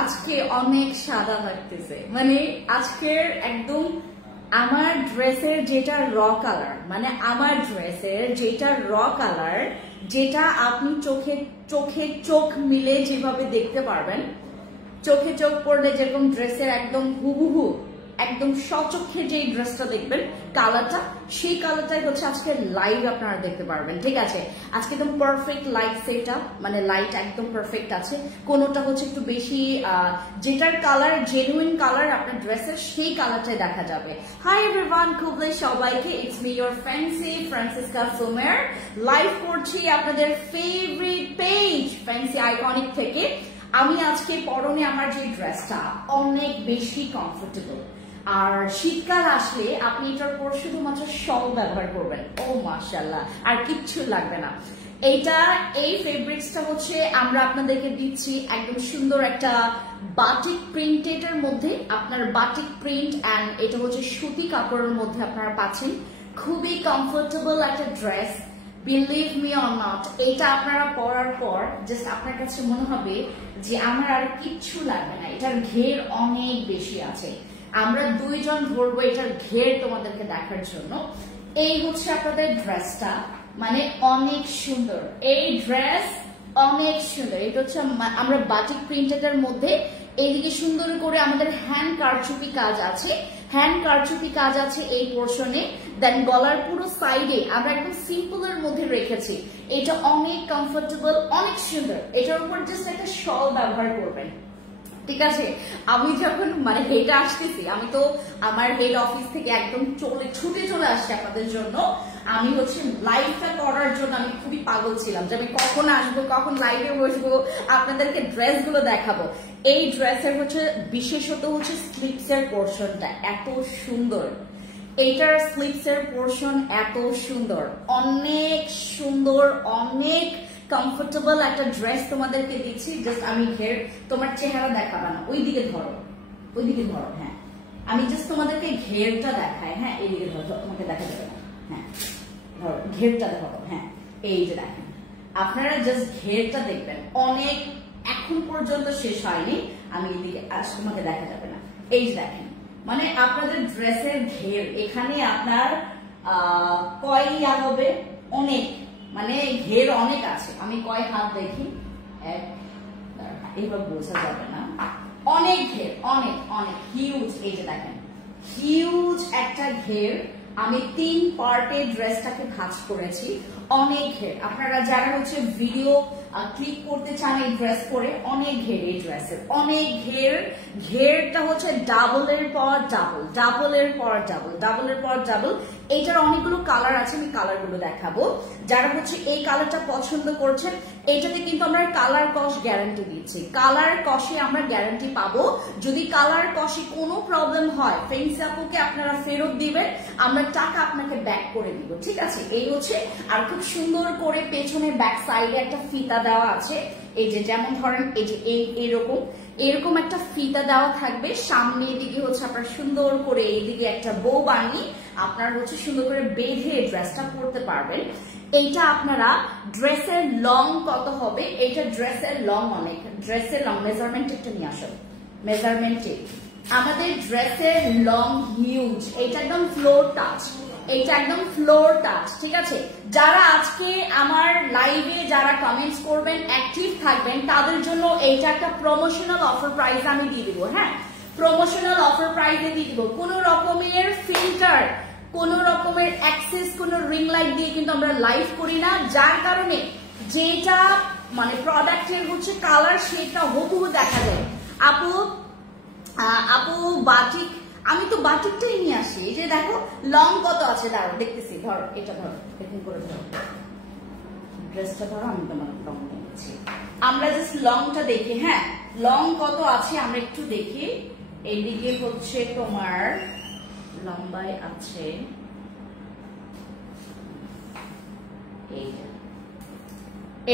আজকে অনেক সাদা লাগতেছে, মানে আজকের একদম আমার ড্রেসের যেটা র কালার, মানে আমার ড্রেসের যেটা র কালার, যেটা আপনি চোখে চোখ মিলে যেভাবে দেখতে পারবেন, চোখে চোখ পড়লে যেরকম ড্রেসের একদম হুবহু একদম সচক্ষে যে ড্রেসটা দেখবেন কালারটা, সেই কালারটাই হচ্ছে আজকে লাইভ আপনারা দেখতে পারবেন। ঠিক আছে, আজকে একদম পারফেক্ট লাইট সেটআপ, মানে লাইট একদম পারফেক্ট আছে। কোনোটা হচ্ছে একটু বেশি যেটার কালার জেনুইন কালার আপনার ড্রেসের, সেই কালারটাই দেখা যাবে। হাই এভরিওয়ান, খুবলে সবাইকে, it's me your fancy Francisca সোমের, লাইভ করছি আপনাদের ফেভারিট পেজ ফ্যান্সি আইকনিক থেকে। আমি আজকে পরনে আমার যে ড্রেসটা অনেক বেশি কমফোর্টেবল, আর শীতকাল আসলে আপনি এটার উপর শুধুমাত্র শল ব্যবহার করবেন, ও মাশাআল্লাহ, আর কিচ্ছু লাগবে না। এই ফেব্রিক্সটা হচ্ছে আমরা আপনাদেরকে দিচ্ছি একদম সুন্দর একটা বাটিক প্রিন্টেড মধ্যে, আপনার বাটিক প্রিন্ট অ্যান্ড এটা হচ্ছে সুতি কাপড়ের মধ্যে আপনারা পাচ্ছেন। খুবই কমফোর্টেবল একটা dress, believe me or not, এটা আপনারা পরার পর জাস্ট আপনার কাছে মনে হবে যে আমার আর কিচ্ছু লাগবে না, এটার ঘের অনেক বেশি আছে। আমরা দুইজন ধরবো এটার ঘের তোমাদেরকে দেখার জন্য। এই হচ্ছে আপনাদের ড্রেসটা, মানে অনেক সুন্দর এই ড্রেস, অনেক সুন্দর। এটা হচ্ছে আমরা বাটিক প্রিন্টেড মধ্যে, এইদিকে সুন্দর করে আমাদের হ্যান্ড কারচুপি কাজ আছে, হ্যান্ড কারচুপি কাজ আছে এই পোর্শনে। দেন গলার পুরো সাইডে আমরা একদম সিম্পলের মধ্যে রেখেছি। এটা অনেক কমফোর্টেবল, অনেক সুন্দর। এটার উপর জাস্ট একটা শল ব্যবহার করবেন। ঠিক আছে, আমি যখন মানে হেডে আসতেছি, আমি তো আমার হেড অফিস থেকে একদম ছুটে চলে আসছি আপনাদের জন্য। আমি হচ্ছে লাইভটা করার জন্য আমি খুবই পাগল ছিলাম যে আমি কখন আসবো, কখন লাইভে বসবো, আপনাদেরকে ড্রেসগুলো দেখাবো। এই ড্রেসের হচ্ছে বিশেষত হচ্ছে স্লিপসের পোর্শনটা এত সুন্দর, এইটার স্লিপসের পোর্শন এত সুন্দর, অনেক সুন্দর, অনেক কমফোর্টেবল একটা ড্রেস তোমাদেরকে দিচ্ছি। জাস্ট আমি ঘের, তোমার চেহারা দেখাবা না, ওইদিকে ধরো, ওইদিকে ধরো, হ্যাঁ আমি জাস্ট তোমাদেরকে ঘেরটা দেখাই। হ্যাঁ এইদিকে ধরো, তোমাকে দেখা যাবে না, হ্যাঁ ধরো ঘেরটা ধরো, হ্যাঁ এই যে দেখেন, আপনারা জাস্ট ঘেরটা দেখবেন, অনেক এখন পর্যন্ত শেষ হয়নি, আমি এইদিকে তোমাকে দেখা যাবে না, এই যে দেখেন, মানে আপনাদের ড্রেসের ঘের এখানে আপনার কয় ইয়া হবে, অনেক, মানে ঘের অনেক আছে। আমি কয় হাত দেখি, এইভাবে বোঝা যাবে না, অনেক ঘের, অনেক অনেক হিউজ। এই যে দেখেন, হিউজ একটা ঘের। আমি 3 পার্টে ড্রেসটাকে ভাঁজ করেছি, অনেক ঘের। আপনারা যারা হচ্ছে ভিডিও ক্লিক করতে চান এই ড্রেস পরে, অনেক ঘের এই ড্রেসের, অনেক ঘের। ঘেরটা হচ্ছে ডাবলের পর ডাবল, ডাবলের পর ডাবল, ডাবলের পর ডাবল। এইটার অনেকগুলো কালার আছে, আমি কালারগুলো দেখাবো। যারা হচ্ছে এই কালারটা পছন্দ করছেন, এইটাতে কিন্তু আমরা কালার কস গ্যারান্টি দিচ্ছি, কালার কসে আমরা গ্যারান্টি পাবো। যদি কালার কসে কোনো প্রবলেম হয়, ফ্রেন্ডস আপুকে আপনারা ফেরত দিবেন, আমরা টাকা আপনাকে ব্যাক করে দিব। ঠিক আছে, এই হচ্ছে। আর খুব সুন্দর করে পেছনে ব্যাক সাইডে একটা ফিতা দেওয়া আছে, এই যে যেমন ধরেন এই যে এরকম একটা ফিতা দেওয়া থাকবে। সামনে দিকে হচ্ছে আপনার সুন্দর করে এইদিকে একটা বো বানিয়ে আপনার হচ্ছে সুন্দর করে বেঁধে ড্রেসটা পরতে পারবেন। এইটা আপনারা ড্রেসের লং কত হবে, এইটা ড্রেসের লং অনেক, ড্রেসের লং মেজারমেন্ট একটু নিয়ে আসো, মেজারমেন্টে আমাদের ড্রেসের লং হিউজ, এইটা একদম ফ্লোর টাচ, এইটা একদম ফ্লোর টাচ। ঠিক আছে, যারা আজকে আমার লাইভে যারা কমেন্টস করবেন, অ্যাক্টিভ থাকবেন, তাদের জন্য এইটা একটা প্রমোশনাল অফার প্রাইস আমি দিয়ে দিব। হ্যাঁ, প্রমোশনাল অফার প্রাইসে দিয়ে দিব। কোনো রকমের ফিল্টার, কোনো রকমের অ্যাক্সেস, কোনো রিং লাইট দিয়ে কিন্তু আমরা লাইভ করি না, যার কারণে যেটা মানে প্রোডাক্টের হচ্ছে কালার, সেটা হুবহু দেখা যায়। আপু বাটিক, আমি তো বাটিকটাই নিয়ে আসি। এই যে দেখো লং কত আছে, দাঁড়ো দেখতেছি, ধরো এটা ধরো, এরকম করে ধরো, ড্রেসটা ধরো, আমি তোমার লং নিয়েছি। আমরা জাস্ট লংটা দেখি, হ্যাঁ লং কত আছে আমরা একটু দেখি। এইদিকে হচ্ছে তোমার লম্বায় আছে,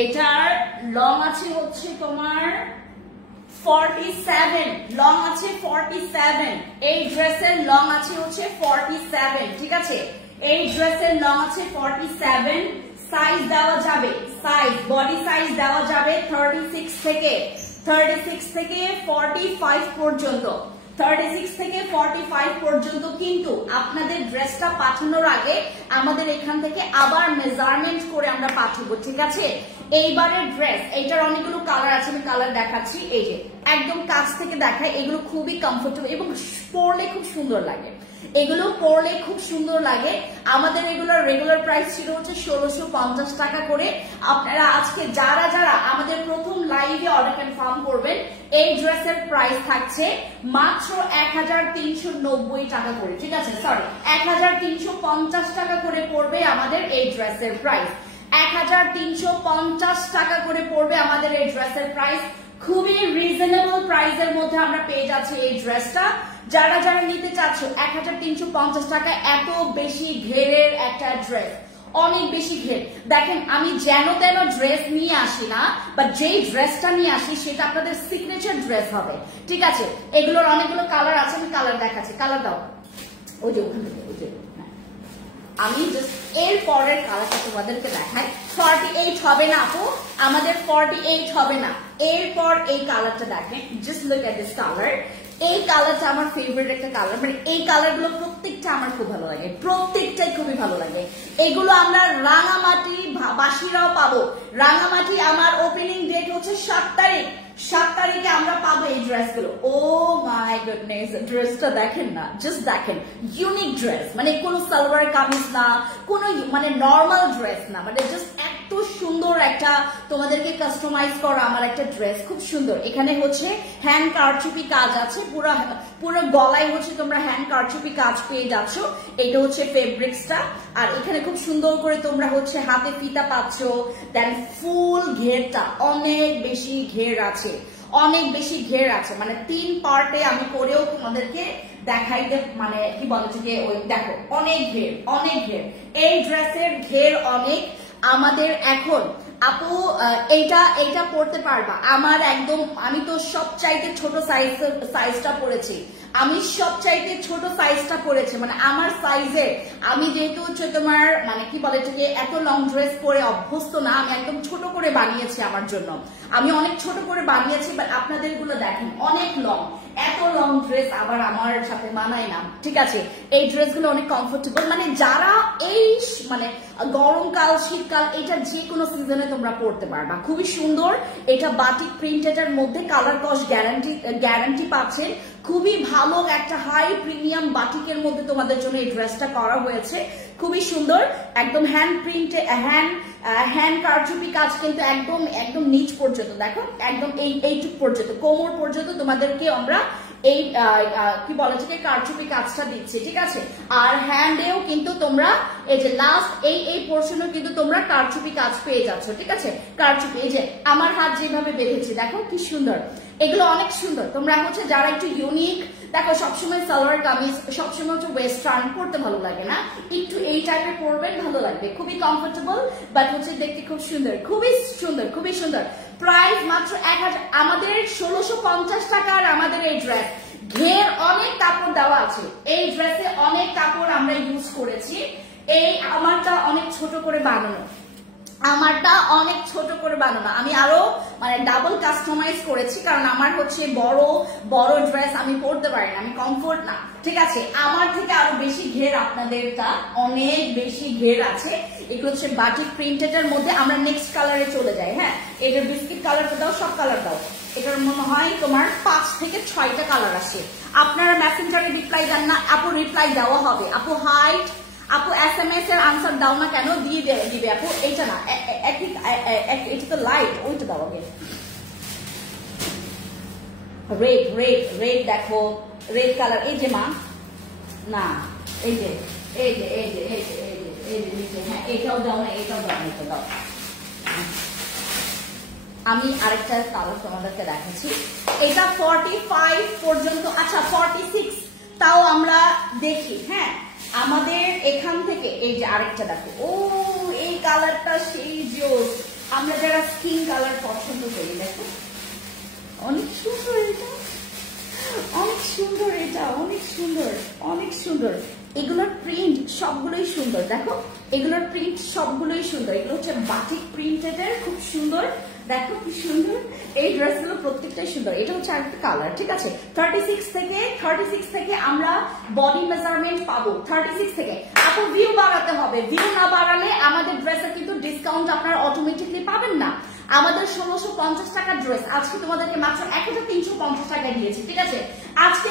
এটার লং আছে হচ্ছে তোমার 47, লং আছে 47। এই ড্রেসের লং আছে হচ্ছে 47। ঠিক আছে, এই ড্রেসের লং আছে 47। সাইজ দেওয়া যাবে, সাইজ বডি সাইজ দেওয়া যাবে 36 থেকে 36 থেকে 45 পর্যন্ত, 36 থেকে 45 পর্যন্ত। কিন্তু আপনাদের ড্রেসটা পাঠানোর আগে আমাদের এখান থেকে আবার মেজারমেন্ট করে আমরা পাঠাবো, ঠিক আছে? এইবারের ড্রেস, এইটার অনেকগুলো কালার আছে, আমি কালার দেখাচ্ছি। এই যে একদম কাছ থেকে দেখায়, এগুলো খুবই কমফোর্টেবল এবং পরলে খুব সুন্দর লাগে, এগুলো পরলে খুব সুন্দর লাগে। আমাদের এগুলোর রেগুলার প্রাইস ছিল হচ্ছে 1650 টাকা করে। আপনারা আজকে যারা যারা আমাদের প্রথম লাইভে অর্ডার কনফার্ম করবেন, এই ড্রেসের প্রাইস থাকছে মাত্র 1390 টাকা করে, ঠিক আছে? সরি, 1350 টাকা করে পড়বে আমাদের এই ড্রেসের প্রাইস। 1350 টাকা করে পড়বে আমাদের এই ড্রেসের প্রাইস। খুবই রিজনেবল প্রাইসের মধ্যে আমরা পেয়ে যাচ্ছি এই ড্রেসটা। যারা যারা নিতে চাচ্ছ 1350 টাকায় এত বেশি ঘেরের একটা ড্রেস, অনেক বেশি ঘের। দেখেন আমি যেন তেন ড্রেস নিয়ে আসি না, বা যেই ড্রেসটা নিয়ে আসি সেটা আপনাদের সিগনেচার ড্রেস হবে, ঠিক আছে? এগুলোর অনেকগুলো কালার আছে, আমি কালার দেখাচ্ছি। কালার দাও, ওই যে ওখান থেকে, ওই যে আমি জাস্ট এর পরের কালারটা তোমাদেরকে দেখাই। 48 হবে না আপু, আমাদের 48 হবে না। এরপর এই কালারটা দেখেন, just look at this colour. এই কালারটা আমার ফেভারিট একটা কালার, মানে এই কালারগুলো প্রত্যেকটা আমার খুব ভালো লাগে, প্রত্যেকটাই খুবই ভালো লাগে। এগুলো আমরা রাঙামাটি বাসীরাও পাবো। রাঙামাটি আমার ওপেনিং ডেট হচ্ছে 7 তারিখ, 7 তারিখে আমরা পাবো এই ড্রেসগুলো। ও মাই গুডনেস, ড্রেসটা দেখেন না, জাস্ট দেখেন, ইউনিক ড্রেস, মানে কোনো সালোয়ার কামিজ না, কোনো মানে নর্মাল ড্রেস না, মানে জাস্ট এত সুন্দর একটা তোমাদেরকে কাস্টমাইজ করা আমার একটা ড্রেস, খুব সুন্দর। এখানে হচ্ছে হ্যান্ড কারচুপি কাজ আছে, পুরো গলায় হচ্ছে তোমরা হ্যান্ড কারচুপি কাজ পেয়ে যাচ্ছ। এটা হচ্ছে ফেব্রিক্সটা, আর এখানে খুব সুন্দর করে তোমরা হচ্ছে হাতে ফিতা পাচ্ছ। দেন ফুল ঘেরটা অনেক বেশি ঘের আছে, অনেক বেশি ঘের আছে, মানে 3 পার্টে আমি করেও তোমাদেরকে দেখাইতে, মানে কি বলে যে ওই দেখো অনেক ঘের, অনেক ঘের। এই ড্রেসের ঘের অনেক। আমাদের এখন আপু এইটা পড়তে পারবা। আমার একদম, আমি তো সবচাইতে ছোট সাইজটা পরেছি, আমি সবচাইতে ছোট সাইজটা পরেছি, মানে আমার সাইজে আমি যেহেতু হচ্ছে তোমার মানে কি বলে যে এত লং ড্রেস পরে অভ্যস্ত না, আমি একদম ছোট করে বানিয়েছি আমার জন্য, আমি অনেক ছোট করে বানিয়েছি। বাট আপনাদের গুলো দেখেন অনেক লং, এত লং ড্রেস আবার আমার সাথে মানায় না, ঠিক আছে? এই ড্রেসগুলো অনেক কমফোর্টেবল, মানে যারা এই মানে গরমকাল শীতকাল এটা যে কোনো সিজনে তোমরা পড়তে পারবা, খুবই সুন্দর। এটা বাটিক প্রিন্টেডের মধ্যে কালার কস্ট গ্যারান্টি পাচ্ছেন। খুবই ভালো একটা হাই প্রিমিয়াম বাটিকের মধ্যে তোমাদের জন্য এই ড্রেসটা করা হয়েছে, খুবই সুন্দর। একদম হ্যান্ড প্রিন্টে হ্যান্ড কারচুপি কাজ, কিন্তু একদম একদম নিচ পর্যন্ত, দেখো একদম এইটুক পর্যন্ত, কোমর পর্যন্ত তোমাদেরকে আমরা এই কি বলে যে কারচুপি কাজটা দিচ্ছি, ঠিক আছে? আর হ্যান্ডেও কিন্তু তোমরা এই যে লাস্ট এই পোর্শনেও কিন্তু তোমরা কারচুপি কাজ পেয়ে যাচ্ছ, ঠিক আছে? কারচুপি, এই যে আমার হাত যেভাবে বেঁধেছি দেখো কি সুন্দর, এগুলো অনেক সুন্দর। তোমরা হচ্ছে যারা একটু ইউনিক, দেখো সবসময় সালোয়ার কামিজ, সবসময় হচ্ছে ওয়েস্টার্ন পড়তে ভালো লাগে না, একটু এই টাইপের পরবেন, ভালো লাগবে, খুবই কমফোর্টেবল, বাট হচ্ছে দেখতে খুব সুন্দর, খুবই সুন্দর, খুবই সুন্দর। প্রাইস মাত্র 1000, আমাদের 1650 টাকার আমাদের এই ড্রেস। ঘের অনেক কাপড় দেওয়া আছে, এই ড্রেসে অনেক কাপড় আমরা ইউজ করেছি। এই আমারটা অনেক ছোট করে বানানো, আমারটা অনেক ছোট করে বানানো, আমি আরো মানে ডাবল কাস্টমাইজ করেছি, কারণ আমার হচ্ছে বড় বড় ড্রেস আমি পরতে পারি না, আমি কমফোর্ট না, ঠিক আছে? আমার থেকে আরো বেশি ঘের আপনাদেরটা, অনেক বেশি ঘের আছে। এগুলো হচ্ছে বাটিক প্রিন্টেডের মধ্যে। আমরা নেক্সট কালারে চলে যাই। হ্যাঁ, এটার বিস্কিট কালারটা দাও, সব কালার দাও। এটার মনে হয় তোমার 5 থেকে 6টা কালার আসে। আপনারা মেসেঞ্জারে রিপ্লাই দেন না আপু, রিপ্লাই দেওয়া হবে আপু। হাইট আপু, SMS এর আনসার দাও না কেন, দিয়ে দিবে আপু। এইটা না, এটা তো লাইট, ওইটা দাও আগে। রেড রেড রেড দেখো, রেড কালার, এই যে মা, না এই যে এই যে এই যে এই যে এই যে এই যে নিচে, হ্যাঁ এটাও দাও না, এটাও দাও না, এটা দাও। আমি আরেকটা কালার তোমাদেরকে দেখাচ্ছি, এটা 45 পর্যন্ত, আচ্ছা 46 তাও আমরা দেখি। হ্যাঁ, আমাদের এখান থেকে এই যে আরেকটা দেখো, ও এই কালারটা সেই জোস, আমরা যারা স্কিন কালার পছন্দ করি, দেখো অনেক সুন্দর, এটা অনেক সুন্দর, এটা অনেক সুন্দর, অনেক সুন্দর। এগুলোর প্রিন্ট সবগুলোই সুন্দর, দেখো এগুলোর প্রিন্ট সবগুলোই সুন্দর। এগুলো হচ্ছে বাটিক প্রিন্টেড, খুব সুন্দর দেখো কি সুন্দর এই ড্রেসগুলো, প্রত্যেকটাই সুন্দর। এটা হচ্ছে আরেকটা কালার, ঠিক আছে। 36 থেকে আমরা বডি মেজারমেন্ট পাবো, 36 থেকে। আপু ভিউ বাড়াতে হবে, ভিউ না বাড়ালে আমাদের ড্রেসে কিন্তু ডিসকাউন্ট আপনারা অটোমেটিকলি পাবেন না। আমাদের 1650 টাকার ড্রেস আজকে তোমাদেরকে মাত্র 1350 টাকা দিয়েছি, ঠিক আছে। আজকে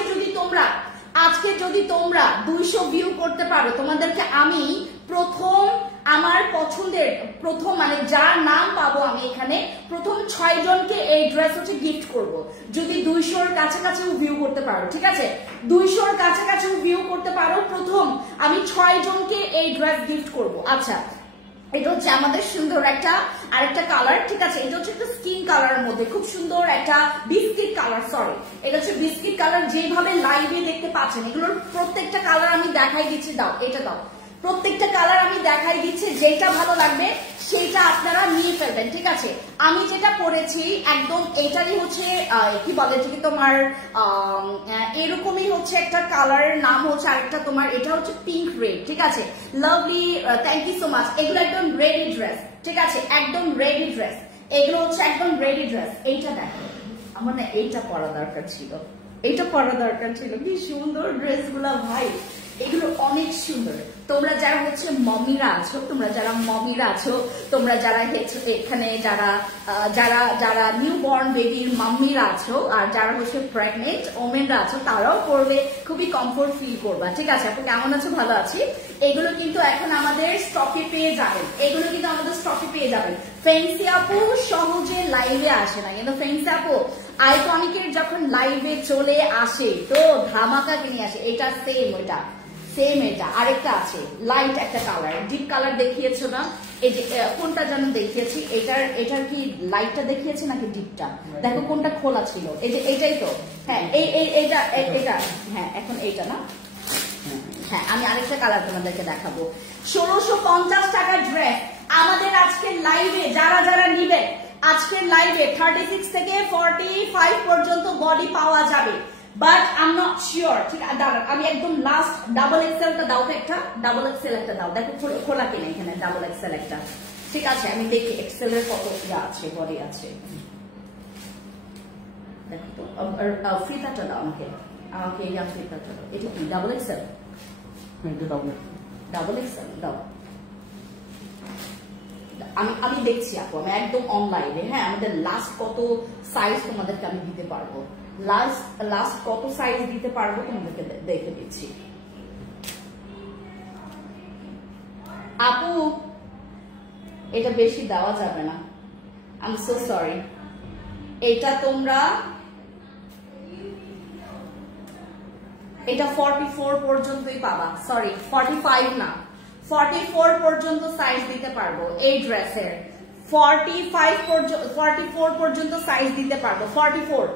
যদি তোমরা 200 ভিউ করতে পারো, তোমাদেরকে আমি প্রথম আমার পছন্দের প্রথম মানে যার নাম পাবো আমি এখানে প্রথম 6 জনকে এই ড্রেস হচ্ছে গিফট করব। যদি 200-র কাছাকাছিও ভিউ করতে পারো, ঠিক আছে, 200-র কাছাকাছিও ভিউ করতে পারো, প্রথম আমি 6 জনকে এই ড্রেস গিফট করব। আচ্ছা, এটা হচ্ছে আমাদের সুন্দর আরেকটা কালার, ঠিক আছে। এটা হচ্ছে একটা স্কিন কালারের মধ্যে খুব সুন্দর একটা বিস্কিট কালার, সরি এটা হচ্ছে বিস্কিট কালার। যেভাবে লাইভে দেখতে পাচ্ছেন এগুলোর প্রত্যেকটা কালার আমি দেখাই দিচ্ছি, দাও এটা দাও, প্রত্যেকটা কালার আমি দেখাই দিচ্ছি, যেটা ভালো লাগবে সেটা আপনারা নিয়ে ফেলবেন, ঠিক আছে। আমি যেটা পরেছি একদম এটারই হচ্ছে কি বলে যে তোমার এরকমই হচ্ছে একটা কালারের নাম হচ্ছে আরেকটা তোমার, এটা হচ্ছে পিঙ্ক রেড, ঠিক আছে। Lovely, thank you so much. এগুলো একদম রেডি ড্রেস, ঠিক আছে, একদম রেডি ড্রেস, এগুলো হচ্ছে একদম রেডি ড্রেস। এইটা দেখো, আমার না এইটা পরা দরকার ছিল, এইটা পরা দরকার ছিল। কি সুন্দর ড্রেস গুলা ভাই, এগুলো অনেক সুন্দর। তোমরা যারা হচ্ছে মমিরা আছো, তোমরা যারা এখানে যারা নিউ বর্ন বেবির মাম্মিরা আছো, আর যারা হচ্ছে প্রেগনেন্ট ওমেনরা আছো, তারাও করবে, খুবই কমফোর্ট ফিল করবা, ঠিক আছে। আপনি কেমন আছো? ভালো আছি। এগুলো কিন্তু এখন আমাদের স্টকে পেয়ে যাবেন, ফেন্সি আপু সহজে লাইভে আসে না, কিন্তু ফেন্সি আপু আইকনিকের যখন লাইভে চলে আসে তো ধামাকা কিনে আসে। এটা সেম এটা আরেকটা আছে লাইট একটা কালার, ডিপ কালার দেখিয়েছো না, এই যে কোনটা যেন দেখিয়েছি, এটার কি লাইটটা দেখিয়েছে নাকি ডিপটা, দেখো কোনটা খোলা ছিল, এই যে এইটাই তো, হ্যাঁ এইটা হ্যাঁ, এখন এইটা না, হ্যাঁ আমি আরেকটা কালার তোমাদেরকে দেখাবো। 1650 টাকার ড্রেস আমাদের আজকের লাইভে যারা নিবে, আজকের লাইভে 36 থেকে 45 পর্যন্ত বডি পাওয়া যাবে, but I am not sure, ঠিক আছে। আমি একদম লাস্ট ডাবল এক্সেলটা দাও তো, একটা ডাবল এক্সেল একটা দাও, দেখো খোলা কিনা এখানে ডাবল এক্সেল একটা, ঠিক আছে। আমি দেখি এক্সেলের কত ইয়া আছে, বডি আছে, দেখো তো। ফিতাটা দাও আমাকে এই ফিতাটা দাও। এটা কি ডাবল এক্সেল? ডাবল এক্সেল দাও। আমি দেখছি আপু, আমি একদম অনলাইনে, হ্যাঁ আমাদের লাস্ট কত সাইজ তোমাদেরকে আমি দিতে পারবো, লাস্ট কত সাইজ দিতে পারবো তোমাদেরকে দেখে দিচ্ছি। আপু এটা বেশি দেওয়া যাবে না, আই এম সো সরি। এটা তোমরা এটা 44 পর্যন্তই পাবা, সরি 45 না, 44 পর্যন্ত সাইজ দিতে পারবো এই ড্রেসের, 44 পর্যন্ত সাইজ দিতে পারবো, 44।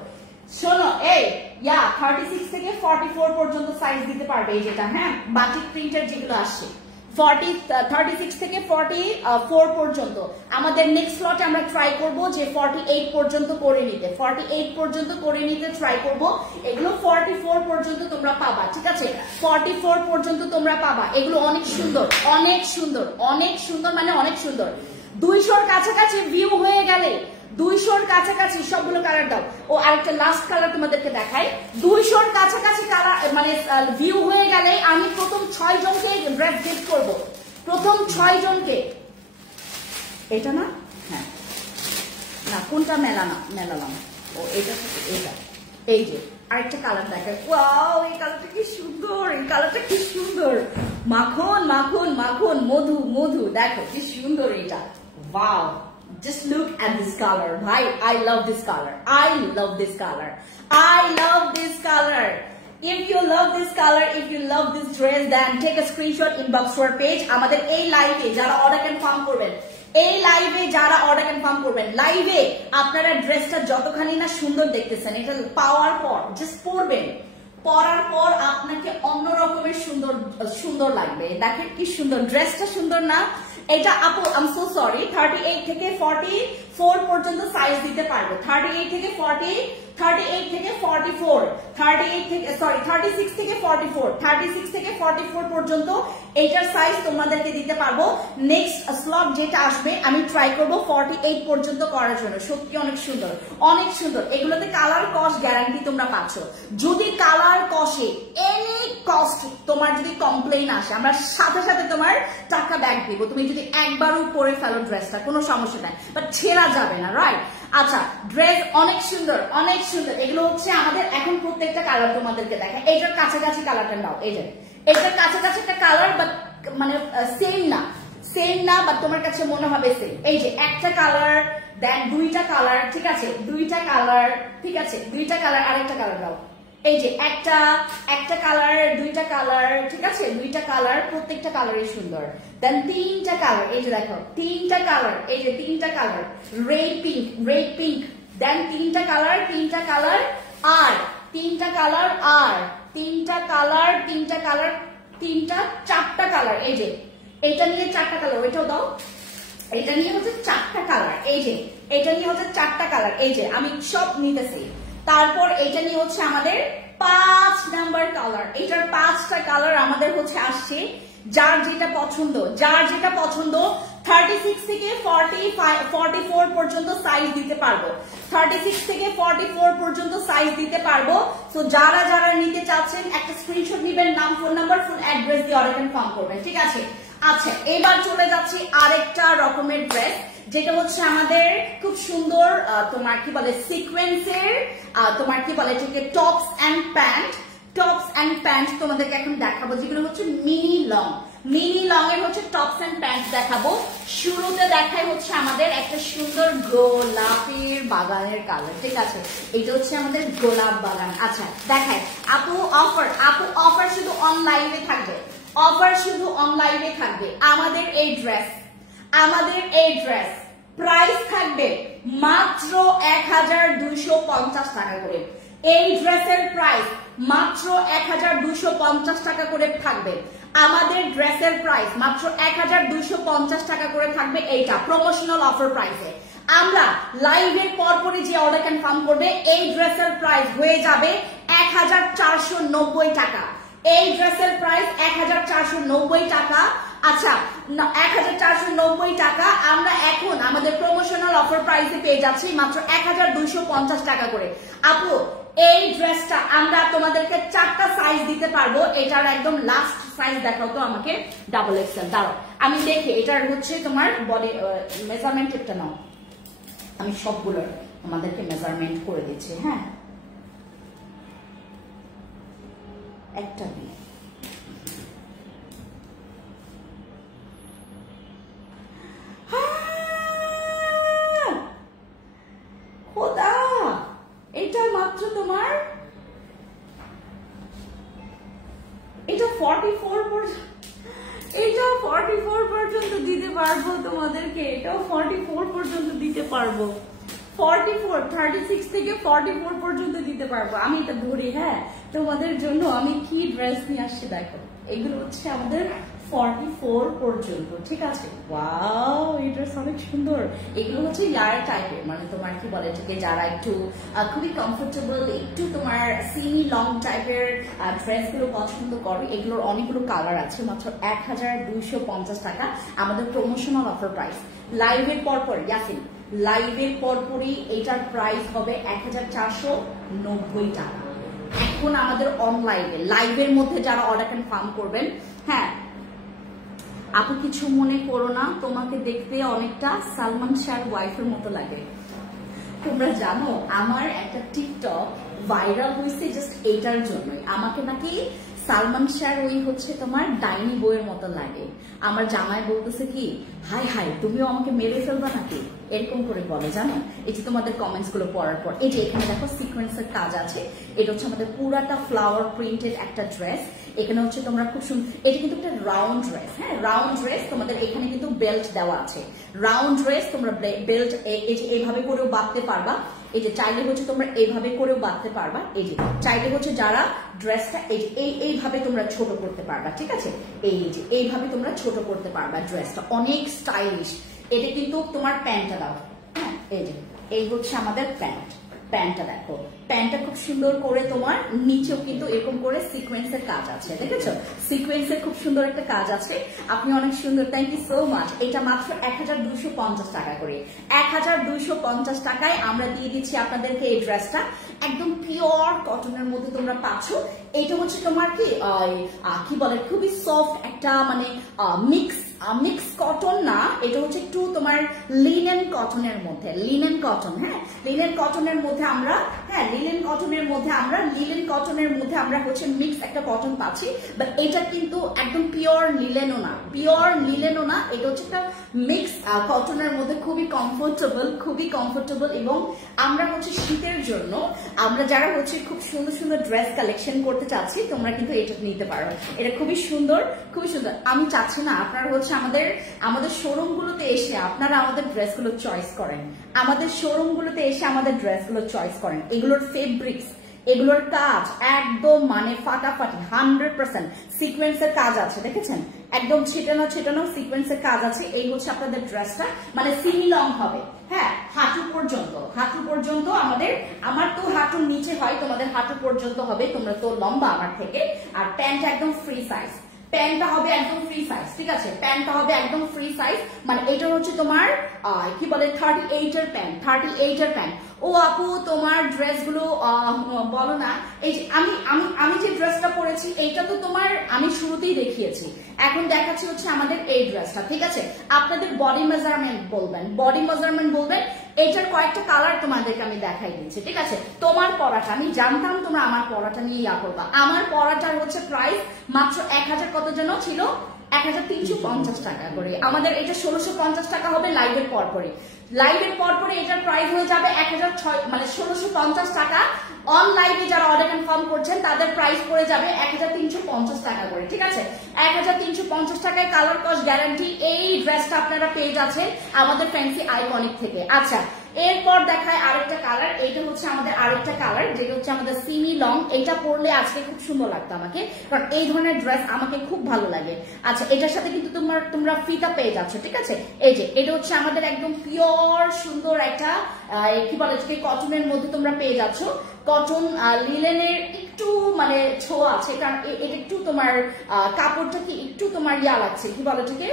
শোনো এই 36 থেকে 44 পর্যন্ত সাইজ দিতে পারবে এই যেটা, হ্যাঁ বাটিক প্রিন্টের যেগুলো আসছে, 36 থেকে 44 পর্যন্ত। আমাদের নেক্সট লটে আমরা ট্রাই করব যে 48 পর্যন্ত করে নিতে, 48 পর্যন্ত করে নিতে ট্রাই করব। এগুলো 44 পর্যন্ত তোমরা পাবা, ঠিক আছে, 44 পর্যন্ত তোমরা পাবা। এগুলো অনেক সুন্দর, অনেক সুন্দর, অনেক সুন্দর, মানে অনেক সুন্দর। 200-র কাছাকাছি ভিউ হয়ে গেলে, 200-র কাছাকাছি সবগুলো কালার দাও। ও আরেকটা লাস্ট কালার তোমাদেরকে দেখাই। 200-র কাছাকাছি কালার মানে ভিউ হয়ে গেলে আমি প্রথম 6 জনকে ড্রেস গিফট করব, প্রথম 6 জনকে। এটা না, হ্যাঁ না কোনটা মেলালাম, ও এটা এই যে আরেকটা কালার দেখায়। ওয়াও এই কালারটা কি সুন্দর, এই কালারটা কি সুন্দর, মাখন মাখন মাখন, মধু মধু, দেখো কি সুন্দর এটা। Wow, just look at this color, bhai, I love this color, I love this color, I love this color. If you love this color, if you love this dress, then take a screenshot, inbox to our page. আমাদের এই লাইভে যারা order confirm করবেন, এই লাইভে যারা order confirm করবেন, লাইভে আপনারা ড্রেসটা যতখানি না সুন্দর দেখতেছেন, এটা পাওয়ার পর জাস্ট পরবেন, পরার পর আপনাকে অন্য রকমের সুন্দর লাগবে। দেখেন কি সুন্দর ড্রেসটা, সুন্দর না এটা আপু? আই এম সো সরি, 38 থেকে 44 পর্যন্ত সাইজ দিতে পারবো, 38 থেকে 38 থেকে 44, 38 থেকে সরি 36 থেকে 44, 36 থেকে 44 পর্যন্ত এটার সাইজ তোমাদেরকে দিতে পারবো। নেক্সট স্লট যেটা আসবে আমি ট্রাই করব 48 পর্যন্ত করার জন্য। সত্যি অনেক সুন্দর, অনেক সুন্দর। এগুলোতে কালার কস্ট গ্যারান্টি তোমরা পাচ্ছ। যদি কালার কস্টে এনি কস্ট তোমার যদি কমপ্লেইন আসে, আমরা সাথে সাথে তোমার টাকা ব্যাক দিব। তুমি যদি একবারও পরে ফেলো ড্রেসটা, কোনো সমস্যা নাই, বাট ছেঁড়া যাবে না, রাইট? আচ্ছা, ড্রেস অনেক সুন্দর, অনেক সুন্দর। এগুলো হচ্ছে আমাদের এখন প্রত্যেকটা কালার তোমাদেরকে দেখায়। এটার কাছাকাছি কালারটা নাও, এই যে এটার কাছাকাছি একটা কালার, বাট মানে সেম না, সেম না, বাট তোমার কাছে মনে হবে সেম। এই যে একটা কালার, দেন দুইটা কালার, ঠিক আছে, দুইটা কালার, ঠিক আছে, দুইটা কালার, আরেকটা কালার দাও। এই যে একটা কালার, দুইটা কালার, ঠিক আছে, দুইটা কালার, প্রত্যেকটা কালারই সুন্দর। দেন তিনটা কালার, এই যে দেখো তিনটা কালার, এই যে তিনটা colour, red pink, red pink, then তিনটা কালার, তিনটা কালার, আর তিনটা কালার, আর তিনটা কালার, তিনটা কালার, তিনটা, চারটা কালার। এই যে এটা নিয়ে চারটা কালার, ওইটাও দাও। এটা নিয়ে হচ্ছে চারটা কালার, এই যে এটা নিয়ে হচ্ছে চারটা কালার, এই যে আমি সব নিতেছি। তারপর এটা নিয়ে হচ্ছে আমাদের 5 নাম্বার কালার। এটার 5টা কালার আমাদের হচ্ছে আসছে। যার যেটা পছন্দ, যার যেটা পছন্দ 36 থেকে 44 পর্যন্ত সাইজ দিতে পারবো। 36 থেকে 44 পর্যন্ত সাইজ দিতে পারবো। সো যারা যারা নিতে চাচ্ছেন একটা স্ক্রিনশট নেবেন, নাম, ফোন নাম্বার, ফুল অ্যাড্রেস দিয়ে অর্ডার কনফার্ম করবেন, ঠিক আছে? আচ্ছা, এবার চলে যাচ্ছি আরেকটা রকমের ড্রেস, যেটা হচ্ছে আমাদের খুব সুন্দর তোমার কি বলে সিকোয়েন্সের, তোমার কি বলে এটাকে tops and pant. Tops and pant তোমাদেরকে এখন দেখাবো, যেগুলো হচ্ছে মিনি লং। মিনি লং এর হচ্ছে টপস এন্ড প্যান্ট দেখাবো। শুরুতে দেখাই হচ্ছে আমাদের একটা সুন্দর গোলাপের বাগানের কালার, ঠিক আছে, এটা হচ্ছে আমাদের গোলাপ বাগান। আচ্ছা দেখাই, আপু অফার, আপু অফার শুধু অনলাইনে থাকবে, অফার শুধু অনলাইনে থাকবে। আমাদের এই ড্রেস, আমাদের এই ড্রেস প্রাইস থাকবে মাত্র 1250 টাকা করে। এই ড্রেসের প্রাইস মাত্র 1250 টাকা করে থাকবে। আমাদের ড্রেসের প্রাইস মাত্র 1250 টাকা করে থাকবে। এইটা প্রমোশনাল অফার প্রাইসে। আমরা লাইভের পরপরই যে অর্ডার কনফার্ম করবে, এই ড্রেসের প্রাইস হয়ে যাবে 1490 টাকা। এই ড্রেসের প্রাইস 1490 টাকা। আচ্ছা, 1490 টাকা আমরা এখন আমাদের প্রমোশনাল অফার প্রাইসে পেয়ে যাচ্ছি মাত্র 1250 টাকা করে। আপু এই ড্রেসটা আমরা তোমাদেরকে 4টা সাইজ দিতে পারবো। এটার একদম লাস্ট সাইজ দেখাও তো আমাকে, ডাবল এক্সেল। দাঁড়াও আমি দেখি, এটার হচ্ছে তোমার বডি মেজারমেন্ট একটা নাও, আমি সবগুলোর আমাদেরকে মেজারমেন্ট করে দিচ্ছি। হ্যাঁ, একটা দিয়ে খোদা, এটা মাত্র তোমার, এটা 44 পর্যন্ত, এটা 44 পর্যন্ত দিতে পারবো তোমাদেরকে, এটাও 44 পর্যন্ত দিতে পারবো। 44, 36 থেকে 44 পর্যন্ত দিতে পারবো। আমি এটা ধরি, হ্যাঁ, তোমাদের জন্য আমি কি ড্রেস নিয়ে আসছি দেখো। এগুলো হচ্ছে আমাদের 44 পর্যন্ত, ঠিক আছে। ওয়াও, এই ড্রেস অনেক সুন্দর। এগুলো হচ্ছে ইয়ার টাইপের, মানে তোমার কি বলে এটাকে, যারা একটু খুবই কমফোর্টেবল, একটু তোমার সিমি লং টাইপের ড্রেস গুলো পছন্দ করো। এগুলোর অনেকগুলো কালার আছে। মাত্র 1250 টাকা আমাদের প্রমোশনাল অফার প্রাইস। লাইভের পরপর ইয়াসিন, লাইভের পরপরই এটার প্রাইস হবে 1490 টাকা। এখন আমাদের অনলাইনে লাইভের মধ্যে যারা অর্ডার কনফার্ম করবেন, হ্যাঁ আপু কিছু মনে করো না, তোমাকে দেখতে অনেকটা সালমান শাহর ওয়াইফের মতো লাগে। তোমরা জানো আমার একটা টিকটক ভাইরাল হয়েছে জাস্ট এইটার জন্যই। আমাকে নাকি সালমান শাহর ওই হচ্ছে তোমার ডাইনি বইয়ের মতো লাগে। আমার জামাই বলতেছে কি, হাই হাই তুমিও আমাকে মেরে ফেলবা নাকি, এরকম করে বলে, জানো। এই যে তোমাদের কমেন্টস গুলো পড়ার পর, এই যে এখানে দেখো সিকোয়েন্সের কাজ আছে। এটা হচ্ছে আমাদের পুরাটা ফ্লাওয়ার প্রিন্টেড একটা ড্রেস। এখানে হচ্ছে তোমরা খুব সুন্দর, এটা কিন্তু একটা রাউন্ড ড্রেস, হ্যাঁ রাউন্ড ড্রেস। তোমাদের এখানে কিন্তু বেল্ট দেওয়া আছে। রাউন্ড ড্রেস, তোমরা বেল্ট এই যে এইভাবে করেও বাঁধতে পারবা। এই যে চাইলে হচ্ছে তোমরা এইভাবে করেও বাঁধতে পারবা। এই যে চাইলে হচ্ছে যারা ড্রেসটা এইভাবে তোমরা ছোট করতে পারবা, ঠিক আছে। এই যে এইভাবে তোমরা ছোট করতে পারবা ড্রেসটা, অনেক স্টাইলিশ। এটা কিন্তু তোমার প্যান্টটা দাও, হ্যাঁ এই যে এই হচ্ছে আমাদের প্যান্ট, প্যান্টটা দেখো, প্যান্টটা খুব সুন্দর করে তোমার নিচেও কিন্তু এরকম করে সিকোয়েন্সের কাজ আছে, দেখেছো? সিকোয়েন্সের খুব সুন্দর একটা কাজ আছে। আপনি অনেক সুন্দর, থ্যাংক ইউ সো মাচ। এটা মাত্র 1250 টাকা করে, 1250 টাকায় আমরা দিয়ে দিচ্ছি আপনাদেরকে এই ড্রেসটা। একদম পিওর কটনের মধ্যে তোমরা পাচ্ছ। এটা হচ্ছে তোমার কি বলে, খুবই সফট একটা মানে মিক্স কটন না, এটা হচ্ছে একটু তোমার লিনেন কটনের মধ্যে, লিনেন কটন, হ্যাঁ লিনেন কটনের মধ্যে আমরা, হ্যাঁ লিনেন কটনের মধ্যে আমরা হচ্ছে মিক্স একটা কটন পাচ্ছি। বাট এটা কিন্তু একদম পিওর লিলেনও না, এটা হচ্ছে একটা মিক্স কটনের মধ্যে, খুবই কমফোর্টেবল। এবং আমরা হচ্ছে শীতের জন্য আমরা যারা হচ্ছে খুব সুন্দর সুন্দর ড্রেস কালেকশন করতে চাচ্ছি, তোমরা কিন্তু এটা নিতে পারো। এটা খুবই সুন্দর। আমি চাচ্ছি না আপনারা হচ্ছে আমাদের শোরুম গুলোতে এসে আপনারা আমাদের ড্রেসগুলো চয়েস করেন, এগুলোর ফেব্রিক্স, এগুলোর কাজ একদম মানে ফাটাফাটি 100% সিকোয়েন্সের কাজ আছে, দেখেছেন? একদম ছেটানো সিকোয়েন্সের কাজ আছে। এই হচ্ছে আপনাদের ড্রেসটা, মানে সিমি লং হবে, হ্যাঁ হাঁটু পর্যন্ত আমার তো হাঁটুর নিচে হয়, তোমাদের হাঁটু পর্যন্ত হবে, তোমরা তো লম্বা আমার থেকে। আর প্যান্ট একদম ফ্রি সাইজ, প্যান্টটা হবে একদম ফ্রি সাইজ, ঠিক আছে? প্যান্টটা হবে একদম ফ্রি সাইজ, মানে এটা হচ্ছে তোমার কি বলে 38 এর প্যান্ট। ও আপু তোমার ড্রেসগুলো বলো না, এই যে আমি যে ড্রেসটা পরেছি এইটা তো তোমার আমি শুরুতেই দেখিয়েছি, এখন দেখাচ্ছি হচ্ছে আমাদের এই ড্রেসটা, ঠিক আছে? আপনাদের বডি মেজারমেন্ট বলবেন, এইটার কয়েকটা কালার তোমাদেরকে আমি দেখাই দিচ্ছি, ঠিক আছে? তোমার পরাটা, আমি জানতাম তোমরা আমার পরাটা নিয়ে করবা। আমার পরাটার হচ্ছে প্রাইস মাত্র 1000 কত যেন ছিল, 1350 টাকা করে। আমাদের এটা 1650 টাকা হবে লাইভের পরপরে এটার প্রাইস হয়ে যাবে 1650 টাকা। অন লাইভে যারা অর্ডার কনফার্ম করছেন তাদের প্রাইস পড়ে যাবে 1350 টাকা করে, ঠিক আছে? 1350 টাকায় কালার কস্ট গ্যারান্টি এই ড্রেসটা আপনারা পেয়ে যাচ্ছেন আমাদের ফ্যান্সি আইকনিক থেকে। আচ্ছা, এরপর দেখায় আরেকটা কালার। এইটা হচ্ছে আমাদের আরেকটা কালার, যেটা হচ্ছে আমাদের সিমি লং। এটা পরলে আজকে খুব সুন্দর লাগতো আমাকে, কারণ এই ধরনের ড্রেস আমাকে খুব ভালো লাগে। আচ্ছা, এটার সাথে কিন্তু তোমরা ফিতা পেয়ে যাচ্ছ, ঠিক আছে? এই যে এটা হচ্ছে আমাদের একদম পিওর সুন্দর একটা কি বলে কটনের মধ্যে তোমরা পেয়ে যাচ্ছ। কটন লিলেনের একটু মানে ছোঁয়া আছে, কারণ এটা একটু তোমার কাপড়টা কি একটু তোমার লাগছে, কি বলে এটাকে,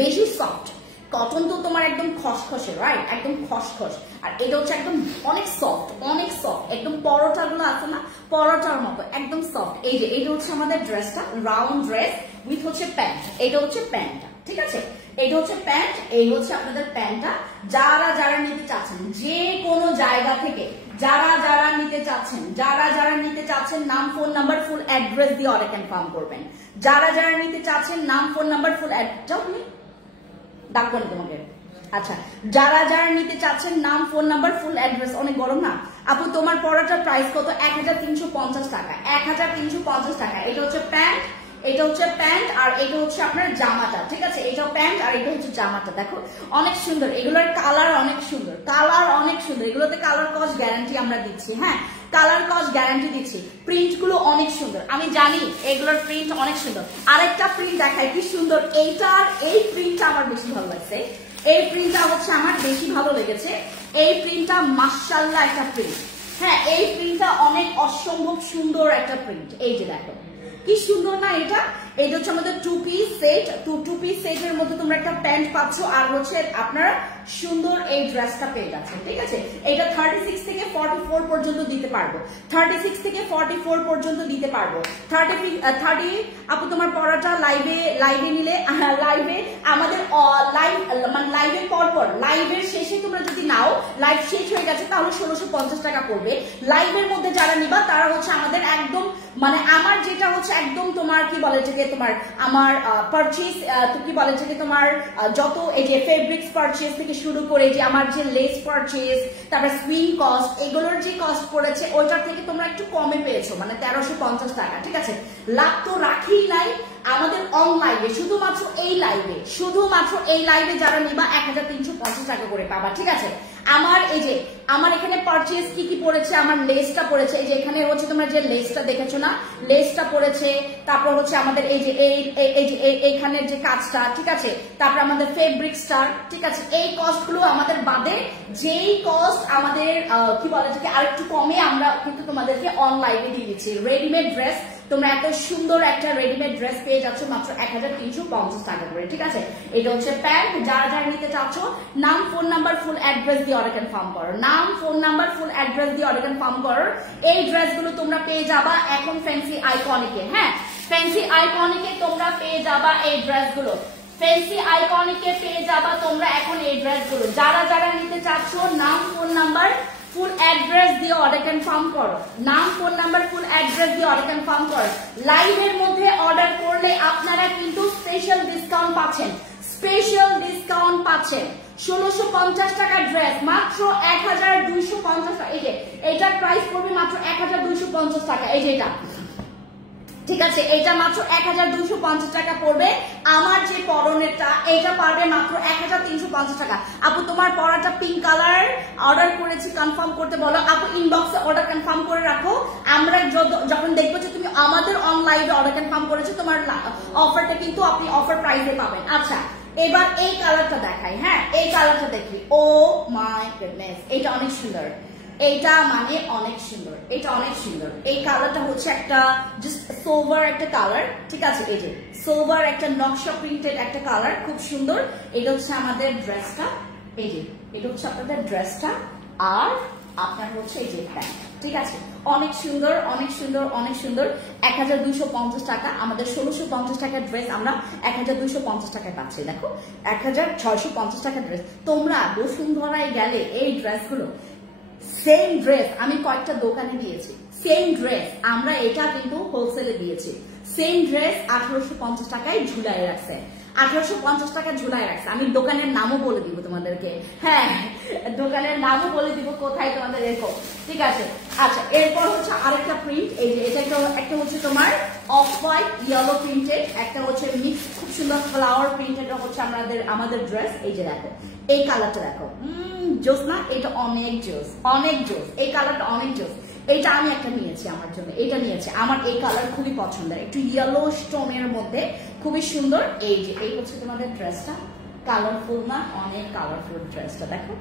বেশি সফট। কটন তো তোমার একদম খসখসে, রাইট? একদম খসখস। আর এটা হচ্ছে একদম অনেক সফট, একদম পরোটা গুলো আছে না, পরোটার মতো একদম সফট। এই যে এটা হচ্ছে আমাদের ড্রেসটা, রাউন্ড ড্রেস উইথ হচ্ছে প্যান্ট। এটা হচ্ছে প্যান্টটা, ঠিক আছে? এটা হচ্ছে প্যান্ট, এই হচ্ছে আপনাদের প্যান্টটা। যারা নিতে চাচ্ছেন যে কোনো জায়গা থেকে, যারা নিতে চাচ্ছেন নাম, ফোন নাম্বার, ফুল অ্যাড্রেস দিয়ে অর্ডার কনফার্ম করবেন। যারা নিতে চাচ্ছেন নাম, ফোন নাম্বার, ফুল অ্যাড্রেস ডাকবো না তোমাকে। আচ্ছা, যারা নিতে চাচ্ছেন নাম, ফোন নাম্বার, ফুল অ্যাড্রেস। অনেক গরম না আপু? তোমার পড়াটার প্রাইস কত? 1350 টাকা, 1350 টাকা। এটা হচ্ছে প্যান্ট, আর এটা হচ্ছে আপনার জামাটা, ঠিক আছে? এটা প্যান্ট আর এটা হচ্ছে জামাটা। দেখো অনেক সুন্দর, এগুলোর কালার অনেক সুন্দর, এগুলোতে কালার কস্ট গ্যারান্টি আমরা দিচ্ছি, হ্যাঁ কালার কস্ট গ্যারান্টি দিচ্ছি। প্রিন্ট গুলো অনেক সুন্দর, আমি জানি এগুলোর প্রিন্ট অনেক সুন্দর। আরেকটা প্রিন্ট দেখাই কি সুন্দর, এই প্রিন্টটা আমার বেশি ভালো লাগছে, এই প্রিন্টটা হচ্ছে আমার বেশি ভালো লেগেছে। এই প্রিন্টটা মাশাআল্লাহ একটা প্রিন্ট, হ্যাঁ এই প্রিন্টটা অনেক অসম্ভব সুন্দর একটা প্রিন্ট। এই যে দেখো কি সুন্দর না এটা? এটা হচ্ছে আমাদের টু পিস সেটের মধ্যে তোমরা একটা প্যান্ট পাচ্ছ, আর হচ্ছে আপনারা সুন্দর এই ড্রেসটা পেয়ে যাচ্ছেন, ঠিক আছে? এটা 36 থেকে 44 পর্যন্ত দিতে পারবো, 36 থেকে 44 পর্যন্ত দিতে পারবো। 30 আপু তোমার পড়াটা লাইভে নিলে, লাইভে আমাদের লাইভের পরপর, লাইভের শেষে তোমরা যদি নাও, লাইভ শেষ হয়ে গেছে তাহলে 1650 টাকা পড়বে। লাইভের মধ্যে যারা নিবা তারা হচ্ছে আমাদের একদম মানে আমার যেটা হচ্ছে একদম তোমার কি বলে যে তোমার আমার পারচেজ কি বলে যে তোমার যত এই যে ফেব্রিক্স পারচেজ থেকে শুরু করে যে আমার যে লেস পারচেজ, তারপর সুইং কস্ট, এগুলোর যে কস্ট পড়েছে ওইটার থেকে তোমরা একটু কমে পেয়েছো, মানে 1350 টাকা, ঠিক আছে? লাভ তো রাখিই নাই আমাদের অনলাইনে, শুধুমাত্র এই লাইভে যারা নিবা 1350 টাকা করে পাবা, ঠিক আছে? আমার এখানে পারচেজ কি পড়েছে, আমার লেসটা পড়েছে, এই যে এখানে হচ্ছে তোমরা যে লেসটা দেখেছো না, লেসটা পড়েছে। তারপর হচ্ছে আমাদের এই যে এইখানের যে কাজটা, ঠিক আছে? তারপর আমাদের ফেব্রিক্সটা, ঠিক আছে? এই কস্ট গুলো আমাদের বাদে যেই কস্ট আমাদের কি বলে যে আরেকটু কমে আমরা কিন্তু তোমাদেরকে অনলাইনে দিয়ে দিচ্ছি। রেডিমেড ড্রেস তোমরা এত সুন্দর একটা রেডিমেড ড্রেস পেয়ে যাচ্ছ মাত্র 1350 টাকা করে, ঠিক আছে। এটা হচ্ছে প্যান্ট। যারা যারা নিতে চাচ্ছ নাম, ফোন নাম্বার, ফুল অ্যাড্রেস দিয়ে অর্ডার কনফার্ম করো। নাম, ফোন নাম্বার, ফুল অ্যাড্রেস দিয়ে অর্ডার কনফার্ম করো। এই ড্রেসগুলো তোমরা পেয়ে যাবা এখন ফ্যান্সি আইকনিকে। হ্যাঁ, ফ্যান্সি আইকনিকে তোমরা পেয়ে যাবা এই ড্রেসগুলো। ফ্যান্সি আইকনিকে পেয়ে যাবা তোমরা এখন এই ড্রেসগুলো। যারা যারা নিতে চাচ্ছ নাম, ফোন নাম্বার, ফুল অ্যাড্রেস দিয়ে অর্ডার কনফার্ম করো। নাম, ফোন নাম্বার, ফুল অ্যাড্রেস দিয়ে অর্ডার কনফার্ম করো। লাইভের মধ্যে অর্ডার করলে আপনারা কিন্তু স্পেশাল ডিসকাউন্ট পাচ্ছেন। স্পেশাল ডিসকাউন্ট পাচ্ছেন। 1650 টাকা ড্রেস মাত্র 1250 টাকা। এই যে এটার প্রাইস পড়বে মাত্র 1250 টাকা। এই যে এটা, ঠিক আছে, এটা মাত্র 1250 টাকা পড়বে। আমার যে পরনেরটা এটা পারবে মাত্র 1350 টাকা। আপু তোমার পরাটা পিঙ্ক কালার অর্ডার করেছি, কনফার্ম করতে বলো। আপু ইনবক্সে অর্ডার কনফার্ম করে রাখো। আমরা যখন দেখবো যে তুমি আমাদের অনলাইনে অর্ডার কনফার্ম করেছো, তোমার অফারটা কিন্তু আপনি অফার প্রাইসে পাবেন। আচ্ছা, এবার এই কালারটা দেখাই। হ্যাঁ, এই কালারটা দেখি। ও মাই গুডনেস, এটা অনেক সুন্দর। এইটা মানে অনেক সুন্দর, এটা অনেক সুন্দর। এই কালারটা হচ্ছে একটা জাস্ট সোভার একটা কালার, ঠিক আছে। এই যে সোভার একটা নকশা প্রিন্টেড একটা কালার, খুব সুন্দর। এটা হচ্ছে আমাদের ড্রেসটা। এই যে এটা হচ্ছে আপনাদের ড্রেসটা, আর আপনার হচ্ছে এই যে প্যান্ট, ঠিক আছে। অনেক সুন্দর, অনেক সুন্দর, অনেক সুন্দর। 1250 টাকা। আমাদের 1650 টাকার ড্রেস আমরা 1250 টাকায় পাচ্ছি। দেখো 1650 টাকার ড্রেস। তোমরা বসুন্ধরায় গেলে এই ড্রেসগুলো, সেম ড্রেস আমি কয়েকটা দোকানে দিয়েছি, সেম ড্রেস আমরা এটা কিন্তু হোলসেলে দিয়েছি। সেম ড্রেস 1850 টাকায় ঝুলাই রাখছে। 1850 টাকা ঝুলাই রাখছে। আমি দোকানের নামও বলে দিব তোমাদেরকে। হ্যাঁ, দোকানের নামও বলে দিব কোথায় তোমাদের এরকম, ঠিক আছে। আচ্ছা, এরপর হচ্ছে আরেকটা প্রিন্ট। এই যে এটা একটা হচ্ছে তোমার অফ হোয়াইট ইয়েলো প্রিন্টেড, একটা হচ্ছে মিক্স খুব সুন্দর ফ্লাওয়ার প্রিন্টেড হচ্ছে আমাদের ড্রেস। এই যে দেখো এই কালারটা দেখো, জোস না? এটা অনেক জোস, অনেক জোস। এই কালারটা অনেক জোস। এটা আমি একটা নিয়েছি আমার জন্য, এটা নিয়েছি। আমার এই কালার খুবই পছন্দের, একটু ইয়েলো স্টোনের মধ্যে খুবই সুন্দর। এই যে এই হচ্ছে তোমাদের ড্রেসটা, কালারফুল না? অনেক কালারফুল ড্রেসটা, দেখো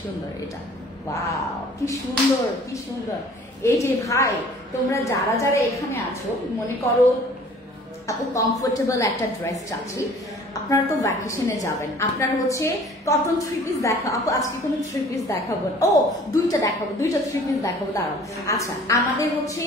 সুন্দর এটা। ওয়াও, কি সুন্দর, কি সুন্দর। এই যে ভাই, তোমরা যারা যারা এখানে আছো, মনে করো আপু কমফোর্টেবল একটা ড্রেস চাচ্ছি, আপনারা তো ভ্যাকেশনে যাবেন, আপনার হচ্ছে কটন থ্রি পিস দেখা। আপু আজকে কোনো থ্রি পিস দেখাবো? ও দুইটা দেখাবো, দুইটা থ্রি পিস দেখাবো, দাঁড়াও। আচ্ছা, আমাদের হচ্ছে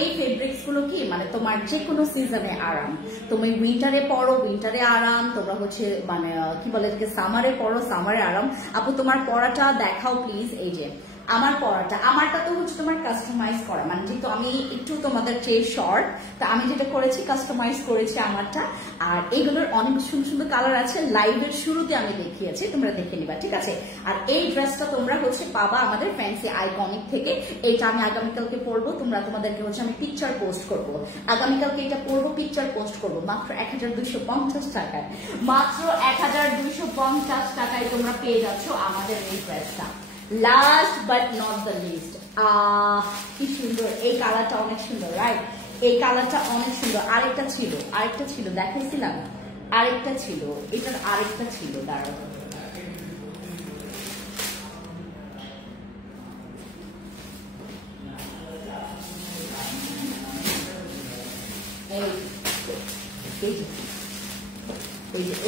এই ফেব্রিক্স গুলো কি মানে তোমার যে কোনো সিজনে আরাম। তুমি উইন্টারে পরো, উইন্টারে আরাম। তোমরা হচ্ছে মানে কি বলে সামারে পরো, সামারে আরাম। আপু তোমার পরাটা দেখাও প্লিজ। এই যে আমার পরাটা, আমারটা তো হচ্ছে তোমার কাস্টমাইজ করা, মানে যেহেতু আমি একটু তোমাদের চেয়ে শর্ট, তা আমি যেটা করেছি কাস্টমাইজ করেছি আমারটা। আর এগুলোর অনেক সুন্দর সুন্দর কালার আছে, লাইভের শুরুতে আমি দেখিয়েছি, তোমরা দেখে নিবা, ঠিক আছে। আর এই ড্রেসটা তোমরা হচ্ছে পাবা আমাদের ফ্যান্সি আইকনিক থেকে। এটা আমি আগামীকালকে পরবো, তোমাদেরকে হচ্ছে আমি পিকচার পোস্ট করবো। আগামীকালকে এটা পরবো, পিকচার পোস্ট করবো মাত্র 1250 টাকায়। মাত্র 1250 টাকায় তোমরা পেয়ে যাচ্ছ আমাদের এই ড্রেসটা। Last but not the least, কি সুন্দর এই কালারটা, অনেক সুন্দর, রাইট? এই কালারটা অনেক সুন্দর। আরেকটা ছিল দেখাইছিলাম, আরেকটা ছিল, এটার আরেকটা ছিল, দাঁড়াও।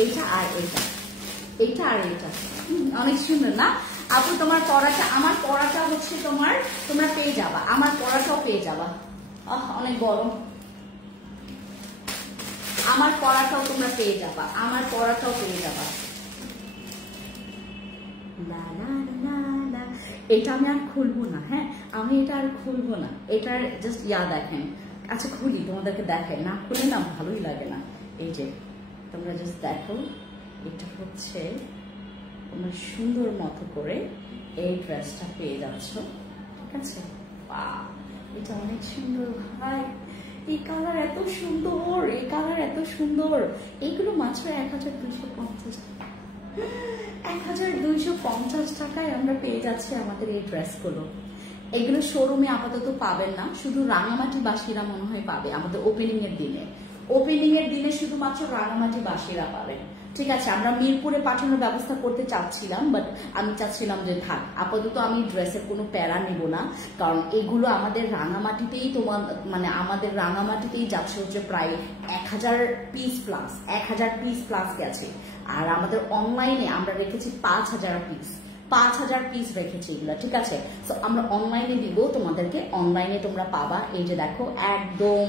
এইটা আর এইটা আর এইটা অনেক সুন্দর না আপু? তোমার পরাটা, আমার পরাটা হচ্ছে তোমরা পেয়ে যাবা, আমার পরাটাও পেয়ে যাবা। অনেক গরম। আমার পরাটাও তোমরা পেয়ে যাবা, আমার পরাটাও পেয়ে যাবা। এটা আমি আর খুলবো না। হ্যাঁ, আমি এটা আর খুলবো না। এটার জাস্ট দেখেন। আচ্ছা খুলি, তোমাদেরকে দেখাই, না খুলে না ভালোই লাগে না। এই যে তোমরা জাস্ট দেখো, এটা হচ্ছে তোমরা সুন্দর মতো করে এই ড্রেসটা পেয়ে যাচ্ছ, ঠিক আছে। এটা অনেক সুন্দর ভাই, এই কালার এত সুন্দর, এই কালার এত সুন্দর। এইগুলো মাত্র 1250 টাকা। 1250 টাকায় আমরা পেয়ে যাচ্ছি আমাদের এই ড্রেসগুলো। এগুলো শোরুমে আপাতত পাবেন না, শুধু রাঙামাটি বাসীরা মনে হয় পাবে আমাদের ওপেনিং এর দিনে। ওপেনিং এর দিনে শুধুমাত্র রাঙামাটি বাসীরা পাবেন। ঠিক আছে, আমরা মিরপুরে পাঠানোর ব্যবস্থা করতে চাচ্ছিলাম, বাট আমি চাচ্ছিলাম যে থাক, আপাতত আমি ড্রেসের কোনো প্যারা নেব না, কারণ এগুলো আমাদের রাঙামাটিতেই মানে আমাদের রাঙামাটিতেই যাচ্ছে হচ্ছে প্রায় 1000 পিস প্লাস, 1000 পিস প্লাস গেছে। আর আমাদের অনলাইনে আমরা রেখেছি 5000 পিস, 5000 পিস রেখেছি এগুলা, ঠিক আছে। তো আমরা অনলাইনে দিব তোমাদেরকে, অনলাইনে তোমরা পাবা। এই যে দেখো একদম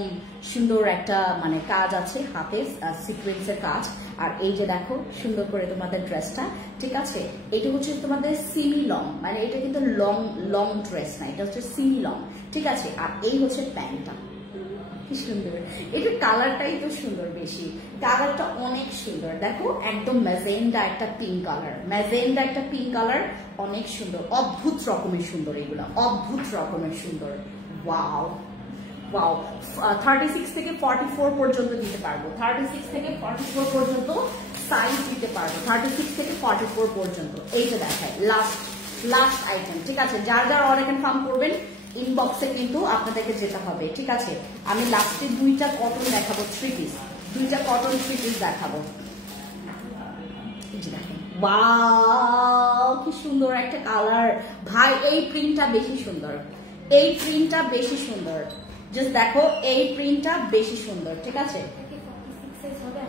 সুন্দর একটা মানে কাজ আছে হাতে, সিকোয়েন্সের কাজ। আর এই যে দেখো সুন্দর করে তোমাদের ড্রেসটা, ঠিক আছে। এটা হচ্ছে তোমাদের সিমি লং, মানে এটা কিন্তু লং লং ড্রেস না, এটা হচ্ছে সিমি লং, ঠিক আছে। আর এই হচ্ছে প্যান্টটা, কি সুন্দর, এটা কালারটাই তো সুন্দর, বেশি কালারটা অনেক সুন্দর। দেখো একদম ম্যাজেন্ডা একটা পিঙ্ক কালার, ম্যাজেন্ডা একটা পিঙ্ক কালার, অনেক সুন্দর, অদ্ভুত রকমের সুন্দর, এগুলো অদ্ভুত রকমের সুন্দর। ওয়াও ওয়াও, 36 থেকে 44 পর্যন্ত দিতে পারবো, 36 থেকে 44 পর্যন্ত সাইজ দিতে পারবো, 36 থেকে 44 পর্যন্ত। এইটা দেখায় লাস্ট আইটেম, ঠিক আছে। যার যার অর্ডার কনফার্ম করবেন ইনবক্সে কিন্তু আপনাদেরকে যেতে হবে, ঠিক আছে। আমি লাস্টে 2টা কটন দেখাবো, 3 পিস, 2টা কটন 3 পিস দেখাবো। ওয়াও কি সুন্দর একটা কালার ভাই, এই প্রিন্টটা বেশি সুন্দর, এই প্রিন্টটা বেশি সুন্দর, জাস্ট দেখো এই প্রিন্টটা বেশি সুন্দর, ঠিক আছে।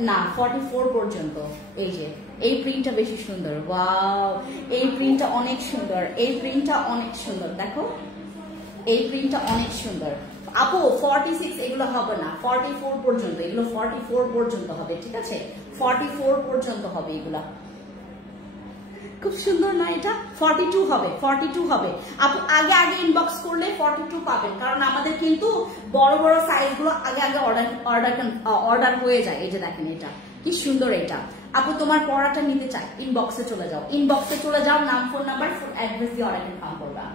না 44 পর্যন্ত, এই যে এই প্রিন্টটা বেশি সুন্দর। ওয়াও, এই প্রিন্টটা অনেক সুন্দর, এই প্রিন্টটা অনেক সুন্দর, দেখো এই প্রিন্টটা অনেক সুন্দর। আপু 46 এগুলো হবে না, 44 পর্যন্ত, এগুলো 44 পর্যন্ত হবে, ঠিক আছে। 44 পর্যন্ত হবে এগুলা, খুব সুন্দর না এটা। 42 হবে, 42 হবে আপু, আগে আগে ইনবক্স করলে 42 পাবেন, কারণ আমাদের কিন্তু বড় বড় সাইজ গুলো আগে আগে অর্ডার হয়ে যায়। এই যে দেখেন এটা কি সুন্দর, এটা আপু তোমার পড়াটা নিতে চাই, ইনবক্সে চলে যাও, ইনবক্সে চলে যাও, নাম ফোন নাম্বার ফুল অ্যাড্রেস দিয়ে অর্ডার কনফার্ম করবা।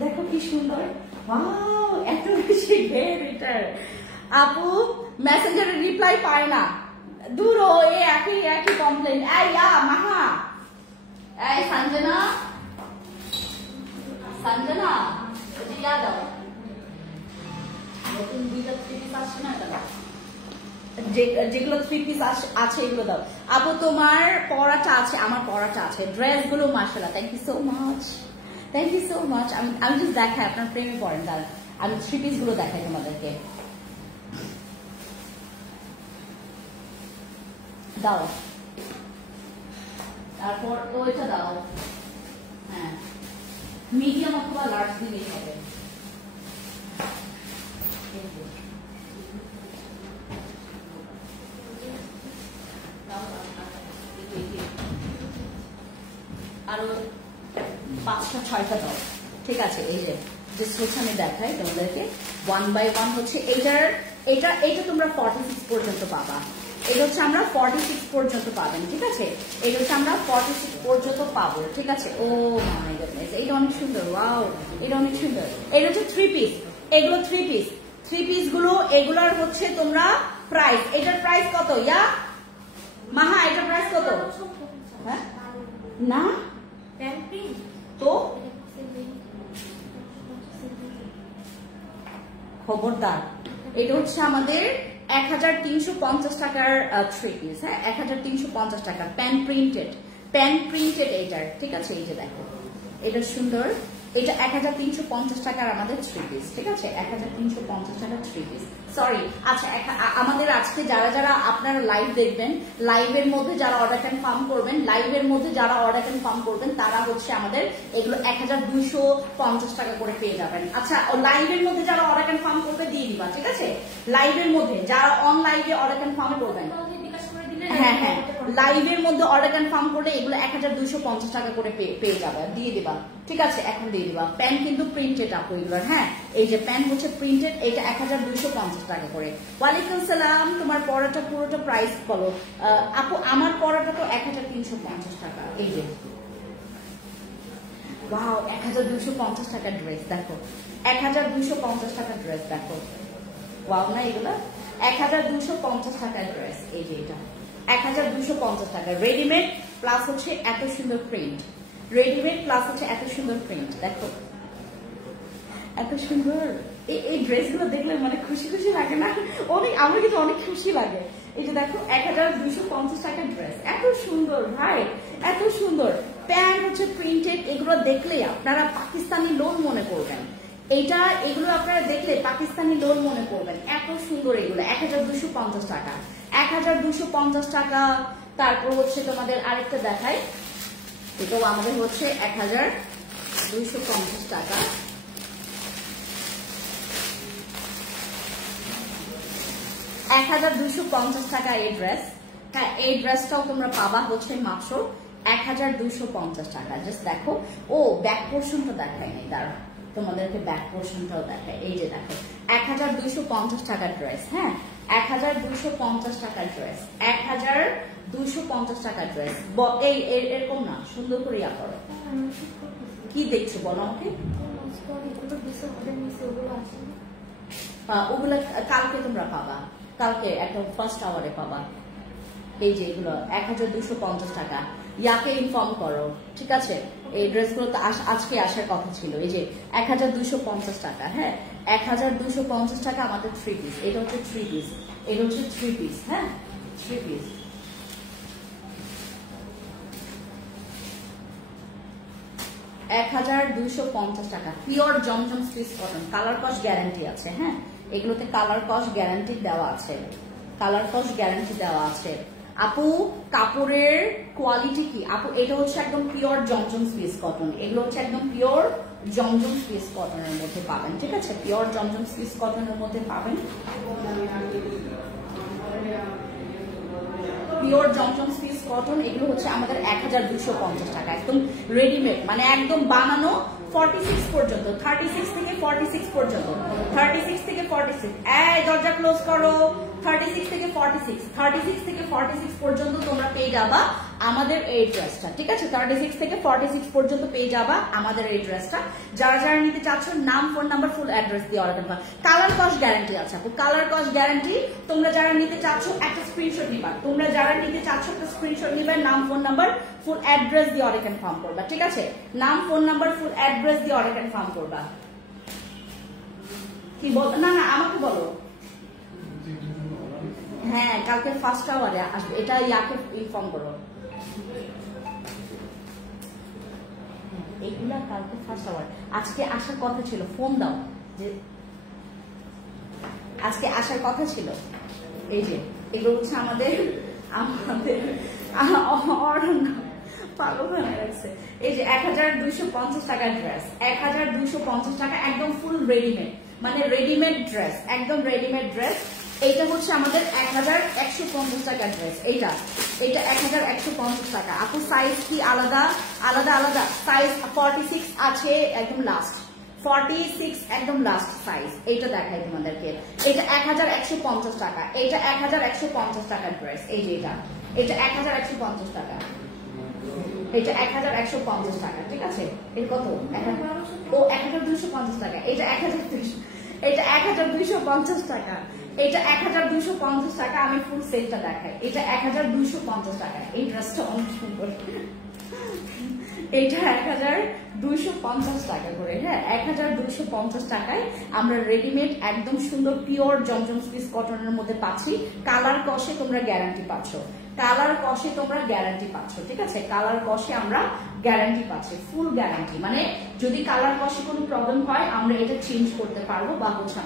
দেখো কি সুন্দর, ওয়াও এত বেশি ঘের এটার। আপু মেসেঞ্জারে রিপ্লাই পায় না, দূর এই একই কমপ্লেন। এই মাহা, এই সঞ্জনা ইয়া দাও, নতুন 2টা 3 পিস আসছে না, যেগুলো 3 পিস আছে এগুলো দাও। আপু তোমার পড়াটা আছে, আমার পড়াটা আছে, ড্রেস গুলো মাশাআল্লাহ, thank you so much, thank you so much. আমি জাস্ট দেখাই, আপনার প্রেমে পড়েন, তার আমি 3 পিস গুলো দেখাই তোমাদেরকে। দাও, তারপর ওইটা দাও, হ্যাঁ মিডিয়াম অথবা লার্জ দিলেই হবে। আরো 5টা 6টা দাও, ঠিক আছে। এই যে হচ্ছে আমি দেখাই তোমাদেরকে 1 বাই 1 হচ্ছে এটা তোমরা 46 পর্যন্ত পাবা, এটা হচ্ছে আমরা 46 পর্যন্ত পাবেন, ঠিক আছে। এটা হচ্ছে আমরা 46 পর্যন্ত পাবো, ঠিক আছে। ও মাই গডনেস, এটা অনেক সুন্দর, ওয়াও এটা অনেক সুন্দর। এটা হচ্ছে 3 পিস, এগুলো 3 পিস, 3 পিস গুলো এগুলোর হচ্ছে তোমরা প্রাইস, এটার প্রাইস কত ইয়া মাহা, এটার প্রাইস কত? হ্যাঁ না তো খবরদার, এটা হচ্ছে আমাদের 1350 টাকার 3 পিস, হ্যাঁ 1350 টাকা, প্যান প্রিন্টেড এটার, ঠিক আছে। এই যে দেখো এটা সুন্দর, এটা 1350 টাকার আমাদের 3 পিস, ঠিক আছে। 1350 টাকার 3 পিস, সরি। আচ্ছা আমাদের আজকে যারা আপনারা লাইভ দেখবেন, লাইভের মধ্যে যারা অর্ডার কনফার্ম করবেন, তারা হচ্ছে আমাদের এগুলো 1250 টাকা করে পেয়ে যাবেন। আচ্ছা লাইভের মধ্যে যারা অর্ডার কনফার্ম করবে দিয়ে দিবা, ঠিক আছে। লাইভের মধ্যে যারা অনলাইনে অর্ডার কনফার্ম করবেন, হ্যাঁ হ্যাঁ লাইভের মধ্যে অর্ডার কনফার্ম করলে এগুলো 1250 টাকা করে পেয়ে যাবে, দিয়ে দিবা, ঠিক আছে। এখন দিয়ে দিবা। প্যান কিন্তু প্রিন্টেড আপু এগুলোর, হ্যাঁ এই যে প্যান হচ্ছে প্রিন্টেড, এটা 1250 টাকা করে। ওয়ালাইকুম সালাম, তোমার পড়াটা পুরোটা প্রাইস বলো আপু। আমার পড়াটা তো 1350 টাকা, এই যে ওয়াও 1250 টাকার ড্রেস, দেখো 1250 টাকার ড্রেস, দেখো ওয়াও না এগুলো 1250 টাকার ড্রেস, এই যে এটা 1250 টাকা রেডিমেড প্লাস হচ্ছে এত সুন্দর প্রিন্ট, রেডিমেড প্লাস হচ্ছে এত সুন্দর প্রিন্ট, দেখো এত সুন্দর। এই ড্রেসগুলো দেখলে মানে খুশি খুশি লাগে না? অনেক, আমার কিন্তু অনেক খুশি লাগে। এই যে দেখো 1250 টাকার ড্রেস, এত সুন্দর ভাই, এত সুন্দর। প্যান্ট হচ্ছে প্রিন্টেড, এগুলো দেখলে আপনারা পাকিস্তানি লোন মনে করবেন। এগুলো আপনারা দেখলে পাকিস্তানি লোন মনে করবেন, এত সুন্দর এগুলো। 1250 টাকা, 1250 টাকা। তারপর হচ্ছে তোমাদের আরেকটা দেখাই, এটাও আমাদের হচ্ছে 1250 টাকা। 1250 টাকা এই ড্রেস। হ্যাঁ, এই ড্রেসটাও তোমরা পাবা হচ্ছে মাত্র 1250 টাকা। জাস্ট দেখো, ও ব্যাক পোর্শনটা দেখাই নাই, দাঁড়া তোমাদেরকে ব্যাক পোর্শনটাও দেখায়। এই যে দেখো 1250 টাকার ড্রেস। হ্যাঁ, 1250 টাকার ড্রেস, 1250 টাকার ড্রেস। এই এরকম না, সুন্দর করে ইয়া করো। কি দেখছো বলো আমাকে? ওগুলো কালকে তোমরা পাবা, কালকে একদম ফার্স্ট আওয়ারে পাবা। এই যে এগুলো 1250 টাকা। ইয়াকে ইনফর্ম করো, ঠিক আছে? এই ড্রেসগুলো তো আজকে আসার কথা ছিল। এই যে 1250 টাকা। হ্যাঁ, 1250 টাকা আমাদের 3 পিস। এটা হচ্ছে 3 পিস, এটা হচ্ছে 3 পিস। হ্যাঁ, 3 পিস। 1250 টাকা, পিওর জমজম Swiss cotton, colour cost guarantee আছে। হ্যাঁ, এগুলোতে কালার কস্ট গ্যারান্টি দেওয়া আছে, কালার কস্ট গ্যারান্টি দেওয়া আছে। আপু কাপড়ের কোয়ালিটি কি আপু? এটা হচ্ছে একদম পিওর জমজম সুইস কটন, এগুলো হচ্ছে একদম পিওর জমজম সুইস কটনের মধ্যে পাবেন, ঠিক আছে? পিওর জমজম সুইস কটনের মধ্যে পাবেন, পিওর জমজম সুইস কটন। এগুলো হচ্ছে আমাদের 1250 টাকা, একদম রেডিমেড, মানে একদম বানানো 46 পর্যন্ত, 36 থেকে 46 পর্যন্ত, 36 থেকে 46। এই দরজা ক্লোজ করো। 36 থেকে 46, 36 থেকে 46 পর্যন্ত তোমরা পেয়ে যাবা আমাদের এই ড্রেসটা, ঠিক আছে? 36 থেকে 46 পর্যন্ত পেয়ে যাবা আমাদের এই ড্রেসটা। যারা যারা নিতে চাচ্ছ, নাম, ফোন নাম্বার, ফুল অ্যাড্রেস দিয়ে অর্ডার করবা। কালার কস্ট গ্যারান্টি আছে আপু, কালার কস্ট গ্যারান্টি। তোমরা যারা নিতে চাচ্ছ একটা স্ক্রিনশট নিবা, তোমরা যারা নিতে চাচ্ছ একটা স্ক্রিনশট নিবা, নাম, ফোন নাম্বার, ফুল অ্যাড্রেস দিয়ে অর্ডার কনফার্ম করবা, ঠিক আছে? নাম, ফোন নাম্বার, ফুল অ্যাড্রেস দিয়ে অর্ডার কনফার্ম করবা। কি বল? না না, আমাকে বলো। হ্যাঁ, কালকে ফার্স্ট আওয়ারে আসবে, এটা ইয়াকে ইনফর্ম করো। এগুলা কালকে ফার্স্ট আওয়ার, আজকে আসার কথা ছিল, ফোন দাও যে আজকে আসার কথা ছিল। এই যে এগুলো হচ্ছে আমাদের পাগল হয়ে গেছে। এই যে 1250 টাকার ড্রেস, 1250 টাকা, একদম ফুল রেডিমেড, মানে রেডিমেড ড্রেস, একদম রেডিমেড ড্রেস। এইটা হচ্ছে আমাদের 1150 টাকার ড্রেস। এইটা 1150 টাকা। আপু সাইজ কি আলাদা? আলাদা আলাদা সাইজ। 46 আছে একদম লাস্ট, 46 একদম লাস্ট সাইজ। এইটা দেখাই তোমাদেরকে। এটা 1150 টাকা, এটা 1150 টাকার ড্রেস। এই যে এটা 1150 টাকা, এটা 1150 টাকা, ঠিক আছে? এর কত? ও 1250 টাকা। এটা 1250, এটা 1250 টাকা, এটা 1250 টাকা। আমি ফুল সেটটা দেখাই। এটা 1250 টাকা। এই ড্রেসটা অনেক সুন্দর। এটা 1250 টাকা করে। হ্যাঁ, 1250 টাকায় আমরা রেডিমেড একদম সুন্দর পিওর জমজম সুইস কটনের মধ্যে পাচ্ছি। কালার কষে তোমরা গ্যারান্টি পাচ্ছ, কালার কষে তোমরা গ্যারান্টি পাচ্ছ, ঠিক আছে? কালার কষে আমরা গ্যারান্টি পাচ্ছি, ফুল গ্যারান্টি। মানে যদি কালার কষে কোনো প্রবলেম হয় আমরা এটা চেঞ্জ করতে পারবো, বা হচ্ছে